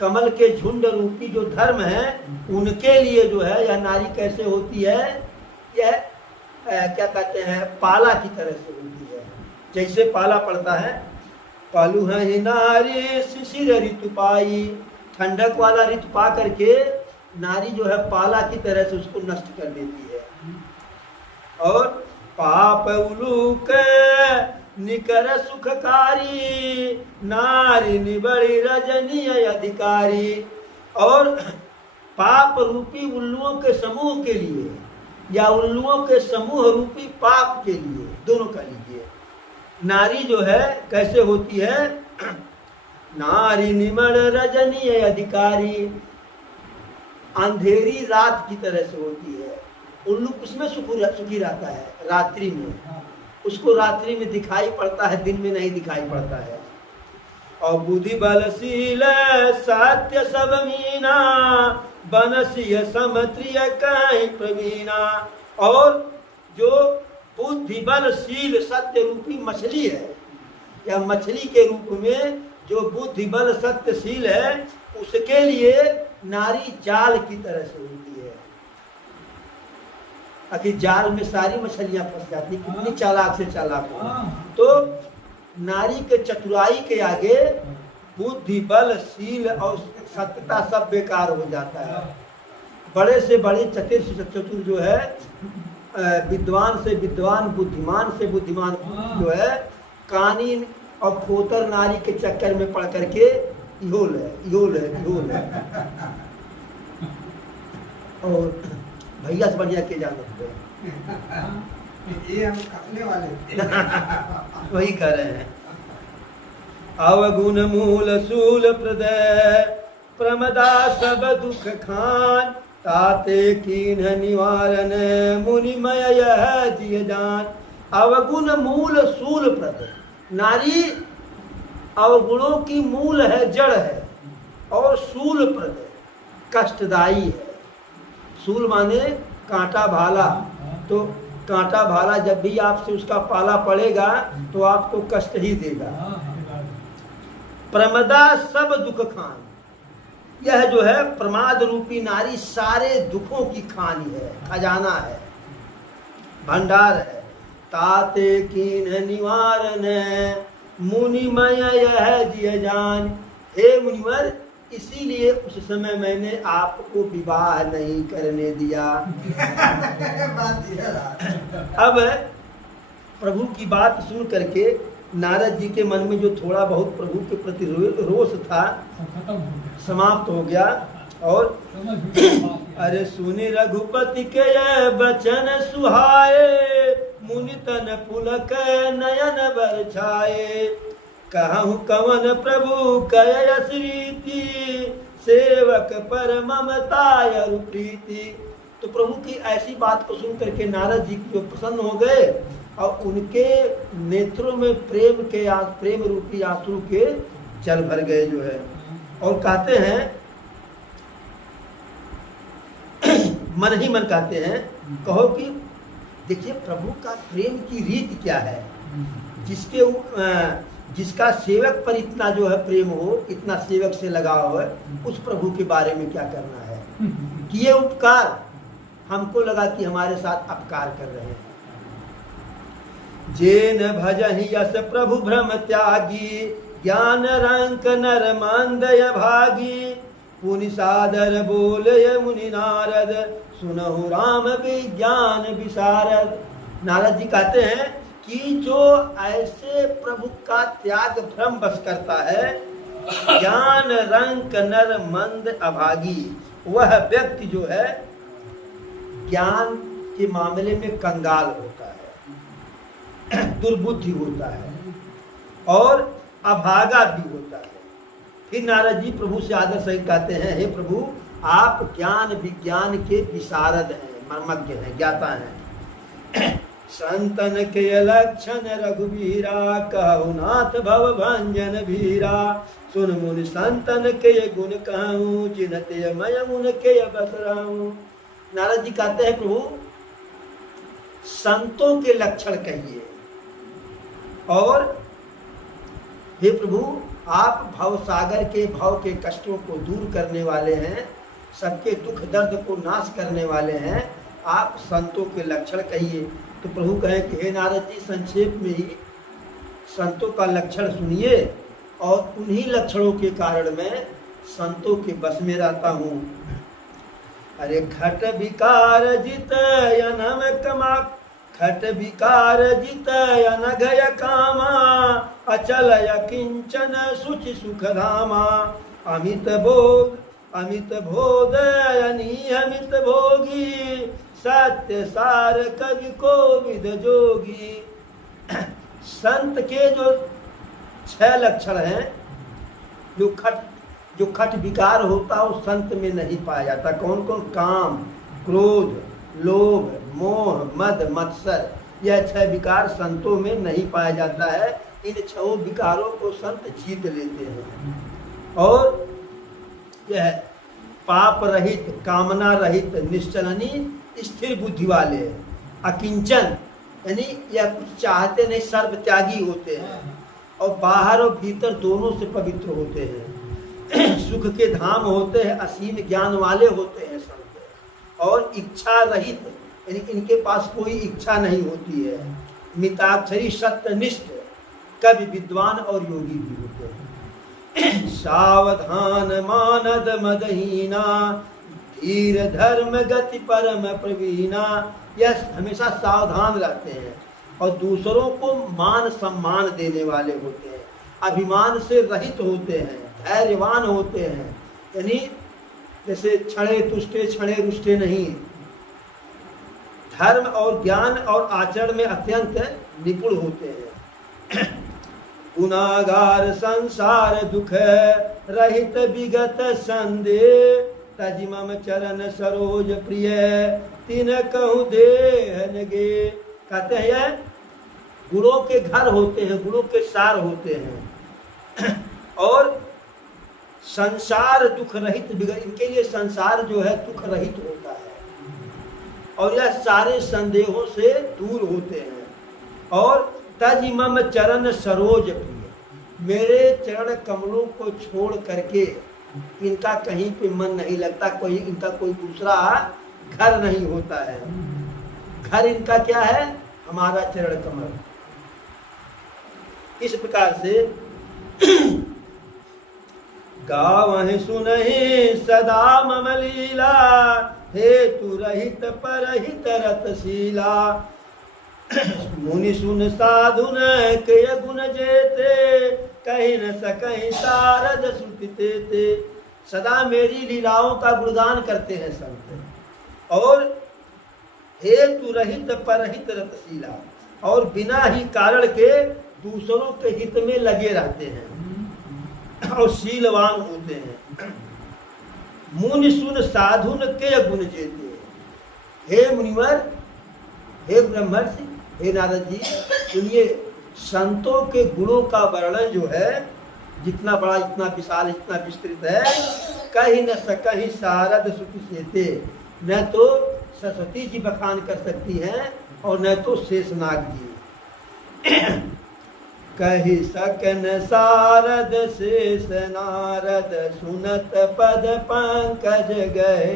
कमल के झुंड रूपी जो धर्म है उनके लिए जो है यह नारी कैसे होती है, यह क्या कहते हैं, पाला की तरह से होती है। जैसे पाला पड़ता है, पालू है नारी शिशिर ऋतु पाई, ठंडक वाला ऋतु पा करके नारी जो है पाला की तरह से उसको नष्ट कर देती है। और पाप उलूक निकर सुखकारी, नारी निबड़ी रजनी अधिकारी। और पाप रूपी उल्लुओं के समूह के लिए या उल्लुओं के समूह रूपी पाप के लिए, दोनों का लीजिए, नारी जो है कैसे होती है, नारी निमड़ रजनी अधिकारी, अंधेरी रात की तरह से होती है। उल्लू उसमें सुखी रहता है रात्रि में, उसको रात्रि में दिखाई पड़ता है, दिन में नहीं दिखाई पड़ता है। और बुद्धि बलशील सत्य सब मीना, बनसीय समत्रिय कहीं प्रवीणा। और जो बुद्धि बलशील सत्य रूपी मछली है, या मछली के रूप में जो बुद्धि बल सत्यशील है, उसके लिए नारी जाल की तरह से होती है। आखिर जाल में सारी मछलियां फंस जाती, कितनी चालाक से चालाक हो। तो नारी के चतुराई के आगे बुद्धि बल शील और सत्यता सब बेकार हो जाता है। बड़े से बड़े चतुर से चतुर जो है, विद्वान से विद्वान, बुद्धिमान से बुद्धिमान जो है, कानीन और खोतर नारी के चक्कर में पड़ करके इहोल है। और भैया से बढ़िया के जान ये हम अपने वाले वही कर रहे हैं। अवगुण मूल सूल प्रदय, प्रमदा सब दुख खान, ताते कीन निवारण, मुनिमय यह जिय जान। अवगुण मूल सूल प्रदय, नारी अवगुणों की मूल है, जड़ है, और सूल प्रदय कष्टदायी है। सूल माने कांटा भाला, तो कांटा भाला जब भी आपसे उसका पाला पड़ेगा तो आपको कष्ट ही देगा। प्रमदा सब दुख खान, यह जो है प्रमाद रूपी नारी सारे दुखों की खानी है, खजाना है, भंडार है। ताते कीन निवारण, मुनिमय यह जिय जान। हे मुनिवर, इसीलिए उस समय मैंने आपको विवाह नहीं करने दिया। अब प्रभु की बात सुन करके नारद जी के मन में जो थोड़ा बहुत प्रभु के प्रति रोष था समाप्त हो गया। और अरे सुनि रघुपति के बचन सुहाए, मुनि तन पुलक नयन बरछाए। कहूँ कवन प्रभु कयस रीति, सेवक पर ममता अरु प्रीति। तो प्रभु की ऐसी बात को सुन करके नारद जी जो प्रसन्न हो गए और उनके नेत्रों में प्रेम रूपी आंसू के जल भर गए जो है। और कहते हैं मन ही मन कहते हैं, कहो कि देखिए प्रभु का प्रेम की रीत क्या है, जिसका सेवक पर इतना जो है प्रेम हो, इतना सेवक से लगाव है, उस प्रभु के बारे में क्या करना है। किए उपकार, हमको लगा कि हमारे साथ अपकार कर रहे हैं। जेन भजहि यस प्रभु भ्रम त्यागी, ज्ञान रंक नर मांदय भागी। पुनि सादर बोले मुनि नारद, सुनहु राम विज्ञान विशारद। नारद जी कहते हैं कि जो ऐसे प्रभु का त्याग भ्रम बस करता है, ज्ञान रंक नर मंद अभागी, वह व्यक्ति जो है ज्ञान के मामले में कंगाल होता है, दुर्बुद्धि होता है और अभागा भी होता है। फिर नारद जी प्रभु से आदर सहित कहते हैं, हे प्रभु आप ज्ञान विज्ञान के विशारद हैं, मर्मज्ञ हैं, ज्ञाता हैं। संतन के लक्षण रघुवीरा, कहु नाथ भव भंजन भीरा। सुन मुनि संतन के गुण कहूँ, जिनते मय मुन के बस रहूं। नारद जी कहते हैं प्रभु संतों के लक्षण कहिए और हे प्रभु, आप भव सागर के भाव के कष्टों को दूर करने वाले हैं, सबके दुख दर्द को नाश करने वाले हैं, आप संतों के लक्षण कहिए। तो प्रभु कहें कि हे नारद जी, संक्षेप में ही संतों का लक्षण सुनिए, और उन्हीं लक्षणों के कारण मैं संतों के बस में रहता हूँ। अरे खट विकार जित अनम कमा, खट विकार जित अनघय कामा, अचल किंचन सुचि सुख धामा, अमित भोग अमित भोग अनियमित भोगी, सत्य सार कवि को विद जोगी। संत के जो 6 लक्षण हैं, जो खट विकार होता है वो संत में नहीं पाया जाता। कौन कौन? काम, क्रोध, लोभ, मोह, मद, मत्सर, यह 6 विकार संतों में नहीं पाया जाता है। इन 6 विकारों को संत जीत लेते हैं, और यह पाप रहित, कामना रहित, निश्चलनी, स्थिर बुद्धि वाले, अकिंचन, यानी यह कुछ चाहते नहीं, सर्व त्यागी होते हैं, और बाहर और भीतर दोनों से पवित्र होते हैं, सुख के धाम होते हैं, असीम ज्ञान वाले होते हैं संत, और इच्छा रहित, यानी इनके पास कोई इच्छा नहीं होती है, मिताक्षरी, सत्यनिष्ठ, कवि, विद्वान और योगी भी होते हैं। सावधान मानद मदहीना, धीर धर्म गति परम प्रवीणा, यह हमेशा सावधान रहते हैं, और दूसरों को मान सम्मान देने वाले होते हैं, अभिमान से रहित होते हैं, धैर्यवान होते हैं, यानी जैसे छड़े तुष्टे छड़े रुष्टे नहीं, धर्म और ज्ञान और आचरण में अत्यंत निपुण होते हैं। गुनागार संसार दुख रहित विगत संदेह, तजि मम चरण सरोज प्रिय, तीन कहूँ देह लगे। कहते हैं गुणों के घर होते हैं, गुणों के सार होते हैं, और संसार दुख रहित, इनके लिए संसार जो है दुख रहित होता है, और यह सारे संदेहों से दूर होते हैं। और तजि मम चरण सरोज प्रिय, मेरे चरण कमलों को छोड़ करके इनका कहीं पे मन नहीं लगता, कोई इनका कोई दूसरा घर नहीं होता है। घर इनका क्या है? हमारा चरण कमल। इस प्रकार से गावहि सुनहि सदा मम लीला, हेतु रहित परहित रतशीला, मुनि सुन साधुन के गुण जेते, कहीं न सकहीं सारद श्रुति तेते। सदा मेरी लीलाओं का गुणगान करते हैं संत, और हेतु रहित परहित रतशीला, और बिना ही कारण के दूसरों के हित में लगे रहते हैं, और शीलवान होते हैं। मुनि सुन साधुन के गुण जेते, हे मुनिवर, हे ब्रह्मर्षि, हे नारद जी, सुनिए, संतों के गुणों का वर्णन जो है जितना बड़ा, इतना विशाल, इतना विस्तृत है, कहीं न सकहीं सारद श्रुति सेते, न तो सरस्वती जी बखान कर सकती हैं और न तो शेषनाग जी। कही सकन सारद शेष नारद, सुनत पद पंकज गए,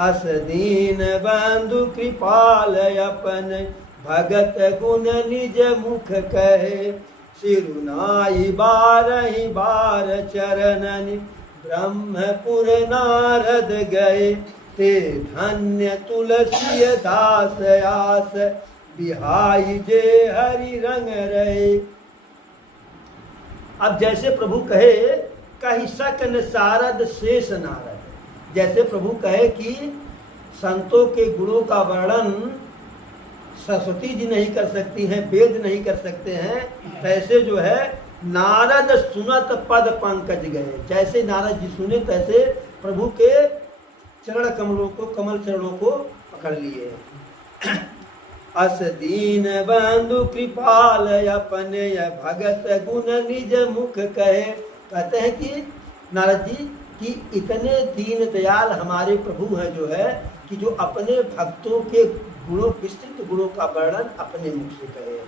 अस दीन बंधु कृपाल अपन, भगत गुण निज मुख कहे, सिरुनाई बारहि बार चरणनि, ब्रह्मपुर नारद गए, ते धन्य तुलसी दास आस, बिहाई जे हरि रंग रहे। अब जैसे प्रभु कहे कही सकन सारद शेष नारद, जैसे प्रभु कहे कि संतों के गुणों का वर्णन सरस्वती जी नहीं कर सकती हैं, वेद नहीं कर सकते हैं, तैसे जो है नारद सुनत पद पंकज गए, जैसे नारद जी सुने तैसे प्रभु के चरण कमलों को, कमल चरणों को पकड़ लिए। अस दीन बंधु कृपाल अपन, भगत गुण निज मुख कहे। कहते हैं कि नारद जी कि इतने दीन दयाल हमारे प्रभु हैं जो है, कि जो अपने भक्तों के गुणों, विस्तृत गुणों का वर्णन अपने मुख से कहे।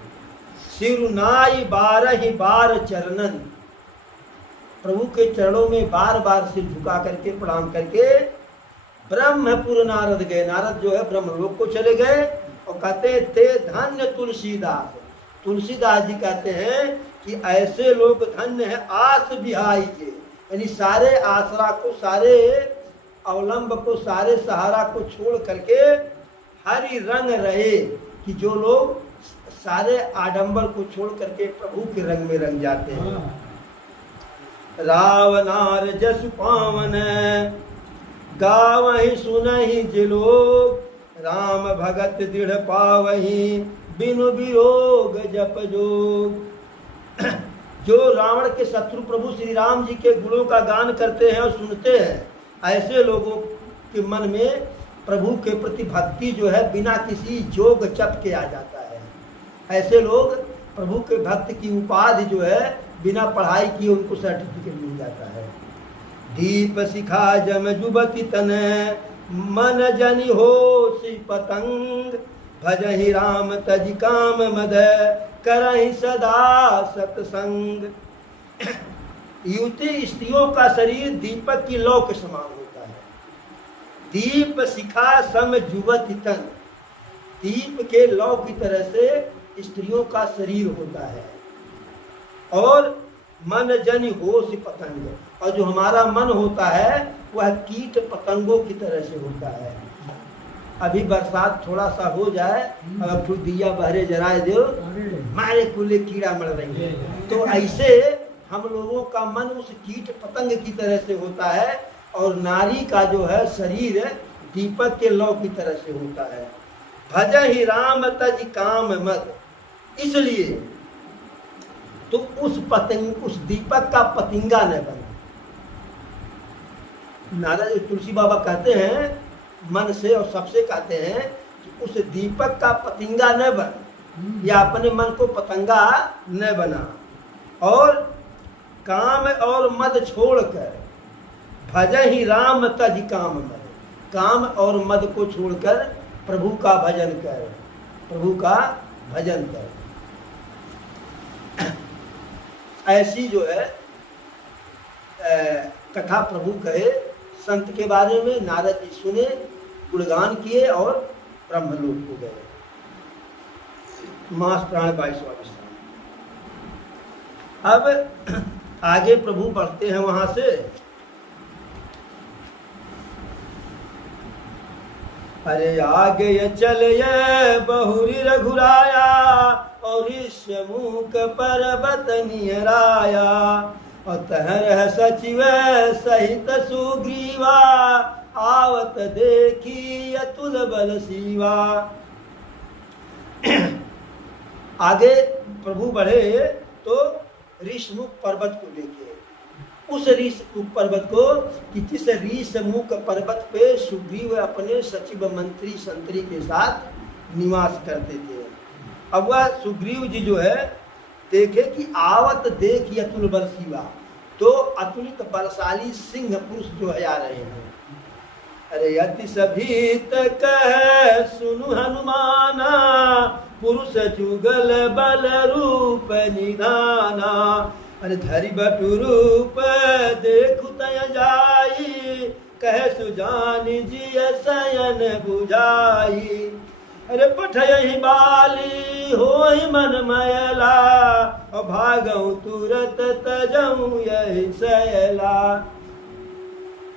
सिरुनाई बारहि बार चरणन, प्रभु के चरणों में बार बार सिर झुका करके प्रणाम करके ब्रह्मपुर नारद गए। नारद जो है ब्रह्मलोक को चले गए और कहते थे धन्य तुलसीदास। तुलसीदास जी कहते हैं कि ऐसे लोग धन्य है आस बिहाई के, यानी सारे आसरा को, सारे अवलंब को, सारे सहारा को छोड़ करके हरि रंग रहे, कि जो लोग सारे आडंबर को छोड़ करके प्रभु के रंग में रंग जाते हैं। रावनार जस पावन गावहि सुनहि जिलोग, राम भगत दृढ़ पावहि बिनु विरोग जप जोग। जो रावण के शत्रु प्रभु श्री राम जी के गुणों का गान करते हैं और सुनते हैं, ऐसे लोगों के मन में प्रभु के प्रति भक्ति जो है बिना किसी जोग जप के आ जाता है। ऐसे लोग प्रभु के भक्त की उपाधि जो है बिना पढ़ाई किए उनको सर्टिफिकेट मिल जाता है। दीप शिखा जम जुबती तन मन जनि हो सी पतंग, भजहि राम तज काम मद करहि सदा सत्संग। युवती स्त्रियों का शरीर दीपक की लौ के समान होता है। दीप शिखा सम जुबती तन, दीप के लौ की तरह से स्त्रियों का शरीर होता है। और मन जनि होश पतंग, और जो हमारा मन होता है वह कीट पतंगों की तरह से होता है। अभी बरसात थोड़ा सा हो जाए और फिर दिया बहरे जराए दो, मारे कुले कीड़ा मर रही है। तो ऐसे हम लोगों का मन उस कीट पतंग की तरह से होता है, और नारी का जो है शरीर दीपक के लौ की तरह से होता है। भजहि राम तज काम मद, इसलिए तो उस पतंग, उस दीपक का पतिंगा न बने। नारद तुलसी बाबा कहते हैं मन से और सबसे कहते हैं कि उस दीपक का पतिंगा न बन, या अपने मन को पतंगा न बना, और काम और मद छोड़कर भजहि राम तज काम मद, काम और मद को छोड़कर प्रभु का भजन कर, प्रभु का भजन कर। ऐसी जो है कथा प्रभु कहे संत के बारे में। नारद जी सुने, गुणगान किए और ब्रह्मलोक को गए। मास प्राण 22वां विश्राम। अब आगे प्रभु बढ़ते हैं वहां से। अरे आगे चले बहुरी रघुराया, और मुख पर्वत निहराया, और तहर सचिव सहित सुग्रीवा, आवत देखी अतुल बल सीवा। आगे प्रभु बढ़े तो ऋषमुख पर्वत को लेके, उस ऋषमुख पर्वत को, कि जिस ऋषमुख पर्वत पे सुग्रीव अपने सचिव मंत्री संतरी के साथ निवास करते थे। अब वह सुग्रीव जी जो है देखे कि आवत देख अतुल बल सीवा, तो अतुलित बलशाली सिंह पुरुष जो है आ रहे हैं। अरे अति सभीत कह सुनु हनुमाना, पुरुष जुगल बल रूप निधाना। अरे धरि बटु रूप देखु तय जाई, कह सुजानि जिय शयन बुझाई। अरे पठयहि बाली होहि मन मयला, और भागऊ तुरत तजऊ यही सयला।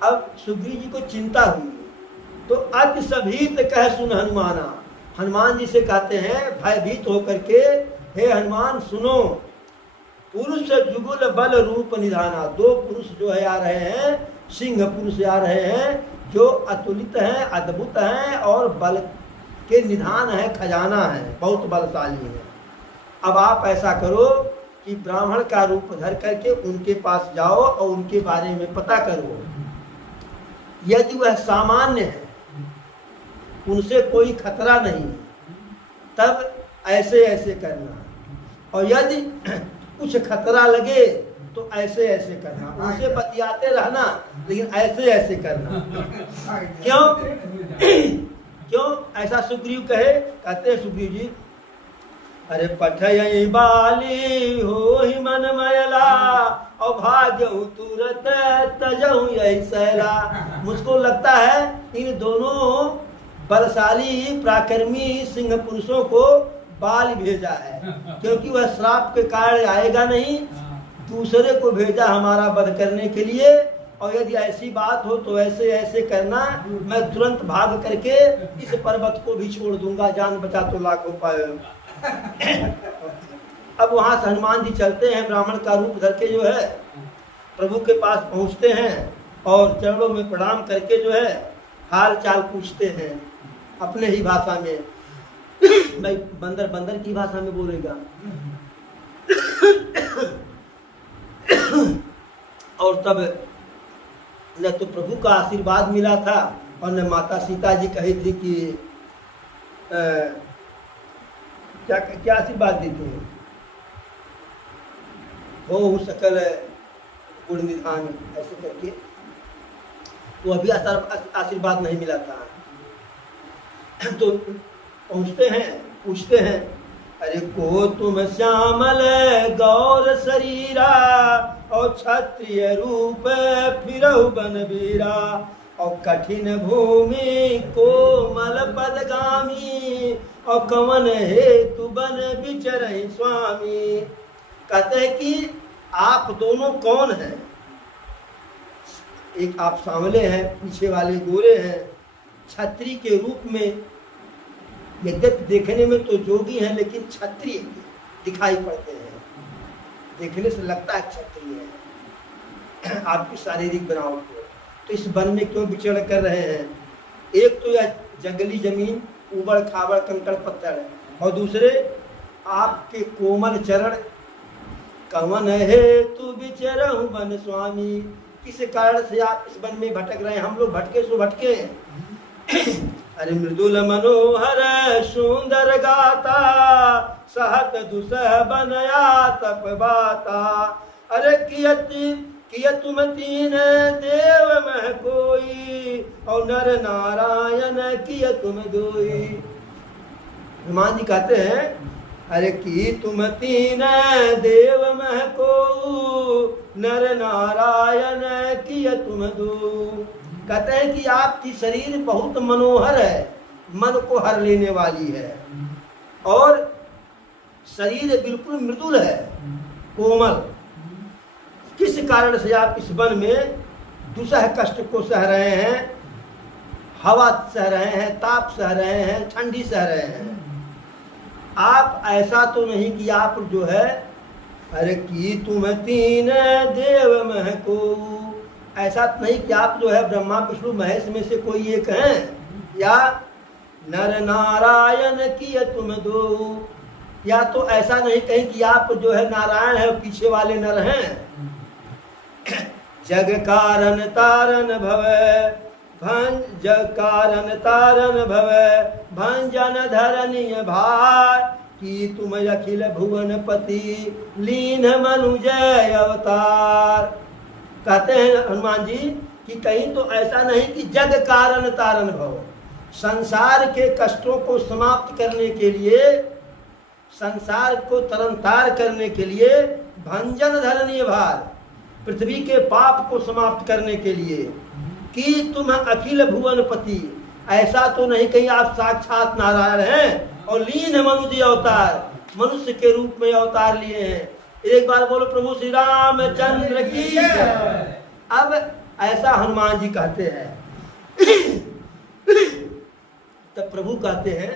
अब सुग्रीव जी को चिंता हुई, तो अति सभीत कह सुन हनुमाना, हनुमान जी से कहते हैं भयभीत होकर के, हे हनुमान सुनो, पुरुष जुगुल बल रूप निधाना। दो पुरुष जो है आ रहे हैं, सिंह पुरुष आ रहे हैं, जो अतुलित हैं, अद्भुत हैं, और बल के निधान है, खजाना है, बहुत बलशाली है। अब आप ऐसा करो कि ब्राह्मण का रूप धर करके उनके पास जाओ और उनके बारे में पता करो। यदि वह सामान्य है, उनसे कोई खतरा नहीं, तब ऐसे ऐसे करना, और यदि कुछ खतरा लगे तो ऐसे ऐसे करना। उनसे बतियाते रहना, लेकिन ऐसे ऐसे करना। क्यों ऐसा सुग्रीव कहे? कहते हैं सुग्रीव जी, अरे पठयहि बाली होहि मन मयला, और भागहु तुरत तजहु यही सहला। मुझको लगता है इन दोनों बलशाली पराक्रमी सिंह पुरुषों को बाल भेजा है, क्योंकि वह श्राप के कारण आएगा नहीं, दूसरे को भेजा हमारा वध करने के लिए। और यदि ऐसी बात हो तो ऐसे ऐसे करना, मैं तुरंत भाग करके इस पर्वत को भी छोड़ दूंगा, जान बचा तो लाखों पाए। अब वहां से हनुमान जी चलते हैं, ब्राह्मण का रूप धर के जो है प्रभु के पास पहुंचते हैं और चरणों में प्रणाम करके जो है हाल चाल पूछते हैं अपने ही भाषा में। भाई बंदर बंदर की भाषा में बोलेगा। और तब न तो प्रभु का आशीर्वाद मिला था और न माता सीता जी कही थी कि क्या क्या आशीर्वाद देते हैं, हो सकल गुण निधान, ऐसे करके वो अभी आशीर्वाद नहीं मिला था। तो पहुँचते हैं, पूछते हैं, अरे को तुम श्यामल गौर शरीरा और क्षत्रिय रूप फिरहु बनवीरा और कठिन भूमि कोमल पदगामी और कवन हेतु बन बिचरहि स्वामी। कहते हैं कि आप दोनों कौन हैं? एक आप सांवले हैं, पीछे वाले गोरे हैं, क्षत्रिय के रूप में, यद्यपि देखने में तो जोगी हैं लेकिन क्षत्रिय दिखाई पड़ते हैं, देखने से लगता है क्षत्रिय है आपकी शारीरिक बनावट को। तो इस वन में क्यों विचरण कर रहे हैं? एक तो यह जंगली जमीन, उबड़ खाबड़ कंकड़ पत्थर है, और दूसरे आपके कोमल चरण। कवन है तू बिचरहु वन स्वामी, किस कारण से आप इस वन में भटक रहे हैं? हम लोग भटके सो भटके। अरे मृदुल मनोहर सुंदर गाता सहत दुसह बनया तप बाता। अरे किय तुम तीन देव मह कोई और नर नारायण किय तुम दोई। हनुमान जी कहते हैं, अरे की तुम तीन देव मह को नर नारायण किय तुम दो। कहते हैं कि आपकी शरीर बहुत मनोहर है, मन को हर लेने वाली है, और शरीर बिल्कुल मृदुल है, कोमल। किस कारण से आप इस वन में दुसह कष्ट को सह रहे हैं, हवा सह रहे हैं, ताप सह रहे हैं, ठंडी सह रहे हैं? आप ऐसा तो नहीं कि आप जो है, अरे की तुम तीन देव मह को, ऐसा नहीं कि आप जो है ब्रह्मा विष्णु महेश में से कोई एक हैं, या नर नारायण की तुम दो, या तो ऐसा नहीं कहीं कि आप जो है नारायण है और पीछे वाले नर हैं। जग कारण तारण भवे जग कारण तारण भवे भंजन धरणीय भार कि तुम अखिल भुवन पति लीन मनुजय अवतार। कहते हैं हनुमान जी कि कहीं तो ऐसा नहीं कि जग कारण तारण भव, संसार के कष्टों को समाप्त करने के लिए, संसार को तरनतार करने के लिए, भंजन धरणीय भार, पृथ्वी के पाप को समाप्त करने के लिए, कि तुम अखिल भुवन पति, ऐसा तो नहीं कहीं आप साक्षात नारायण हैं और लीन मनुष्य अवतार, मनुष्य के रूप में अवतार लिए हैं। एक बार बोलो प्रभु श्री रामचंद्र की जय। अब ऐसा हनुमान जी कहते हैं। तब प्रभु कहते हैं,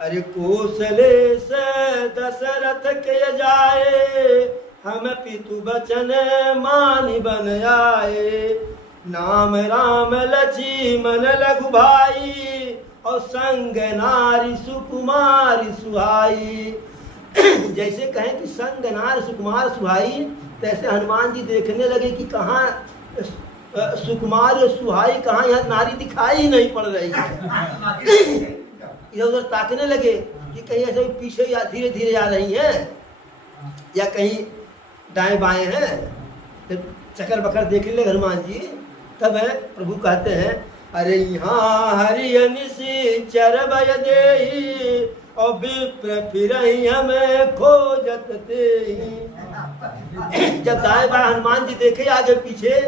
अरे कौशले से दशरथ के जाए हम पितु बचन मानि बन आए। नाम राम लक्ष्मण लघु भाई और संग नारी सुकुमारी सुहाई। जैसे कहें कि संग नारी सुकुमार सुहाई, तैसे हनुमान जी देखने लगे कि कहाँ सुकुमार और सुहाई, कहाँ यहाँ नारी दिखाई नहीं पड़ रही है। इधर उधर ताकने लगे कि कहीं ऐसे पीछे या धीरे धीरे आ रही हैं या कहीं दाएं बाएं हैं। फिर चक्कर बकर देखने लगे हनुमान जी। तब है प्रभु कहते हैं, अरे यहाँ हरि निशिचर भय देहि और विप्र फिरहि हमें खोजत तेहि। जब दाएं बाएं हनुमान जी देखे आगे पीछे,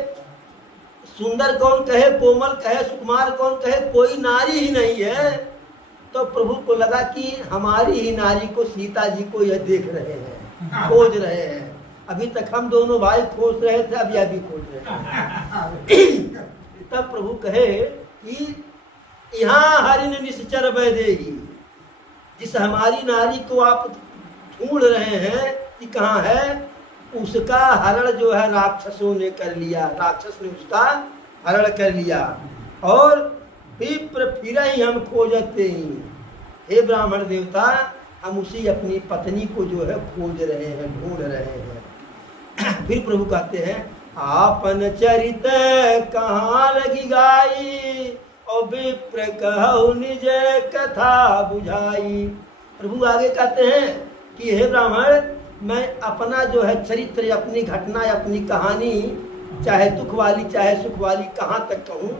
सुंदर कौन कहे, कोमल कहे, सुकुमार कौन कहे, कोई नारी ही नहीं है। तो प्रभु को लगा कि हमारी ही नारी को, सीता जी को यह देख रहे हैं, खोज रहे हैं। अभी तक हम दोनों भाई खोज रहे थे, अब यह भी खोज रहे हैं। तब प्रभु कहे कि यहाँ हरिन निश्चर वैदेही, जिस हमारी नारी को आप ढूंढ रहे हैं कि कहाँ है, उसका हरण जो है राक्षसों ने कर लिया, राक्षस ने उसका हरण कर लिया। और विप्र फिर ही हम खोजते ही, हे ब्राह्मण देवता, हम उसी अपनी पत्नी को जो है खोज रहे हैं, ढूंढ रहे हैं। फिर प्रभु कहते हैं, आपन चरित कहाँ लगी गाई, और विप्र कहु निज कथा बुझाई। प्रभु आगे कहते हैं कि हे ब्राह्मण, मैं अपना जो है चरित्र, अपनी घटना, अपनी कहानी, चाहे दुख वाली चाहे सुख वाली, कहाँ तक कहूँ।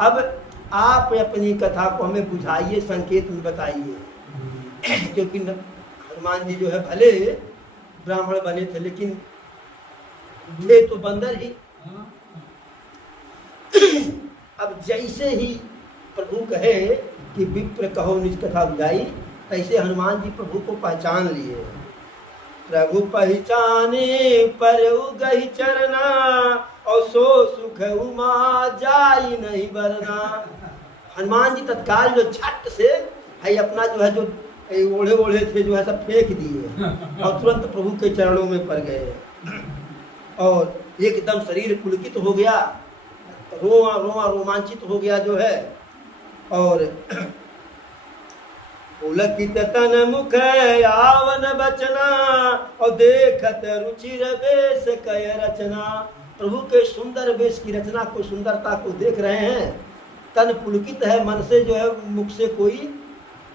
अब आप अपनी कथा को हमें बुझाइए, संकेत में बताइए। क्योंकि हनुमान जी जो है भले ब्राह्मण बने थे, लेकिन थे तो बंदर ही। अब जैसे ही प्रभु कहे कि विप्र कहो निज कथा बुझाई, ऐसे हनुमान जी प्रभु को पहचान लिए। प्रभु पहचाने पर गही चरना, और सो सुख उमा जाई नहीं बरना। हनुमान जी तत्काल जो छट से है अपना जो है, जो ओढ़े ओढ़े थे जो है सब फेंक दिए, और तुरंत प्रभु के चरणों में पड़ गए। और एकदम शरीर पुलकित हो गया, रोआ रोआ रोमांचित हो गया जो है। और पुलकित तन मुख आवन बचना, और देखत रुचिर वेश कय रचना। प्रभु के सुंदर वेश की रचना को, सुंदरता को देख रहे हैं। तन पुलकित है, मन से जो है मुख से कोई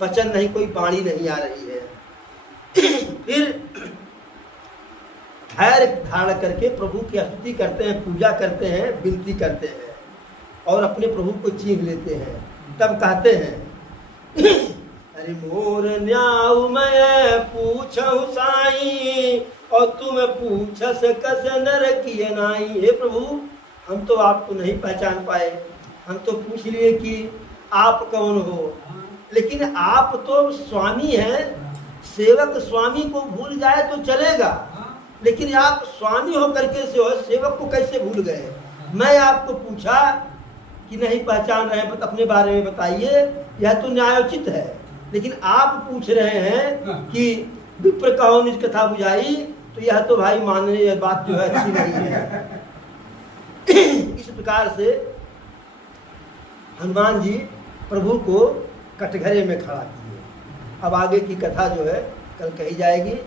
वचन नहीं, कोई वाणी नहीं आ रही है। फिर धैर्य धारण करके प्रभु की स्तुति करते हैं, पूजा करते हैं, विनती करते हैं, और अपने प्रभु को चीन लेते हैं। तब कहते हैं, अरे मोर न्याऊ मैं पूछहु साई, और तुम पूछस कस नर किए नाई। हे प्रभु, हम तो आपको नहीं पहचान पाए, हम तो पूछ लिए कि आप कौन हो, लेकिन आप तो स्वामी हैं। सेवक स्वामी को भूल जाए तो चलेगा, लेकिन आप स्वामी होकर के से हो, सेवक को कैसे भूल गए। मैं आपको पूछा कि नहीं पहचान रहे, अपने बारे में बताइए, यह तो न्यायोचित है। लेकिन आप पूछ रहे हैं कि विप्र कहो निज कथा बुझाई, तो यह तो भाई मानने यह बात जो है अच्छी नहीं है। इस प्रकार से हनुमान जी प्रभु को कटघरे में खड़ा किए। अब आगे की कथा जो है कल कही जाएगी।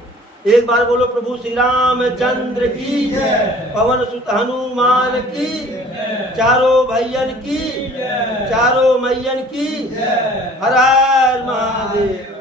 एक बार बोलो प्रभु श्री रामचंद्र की जय, पवन सुत हनुमान की, चारों भैयन की, चारों मैयन की, हर हर महादेव।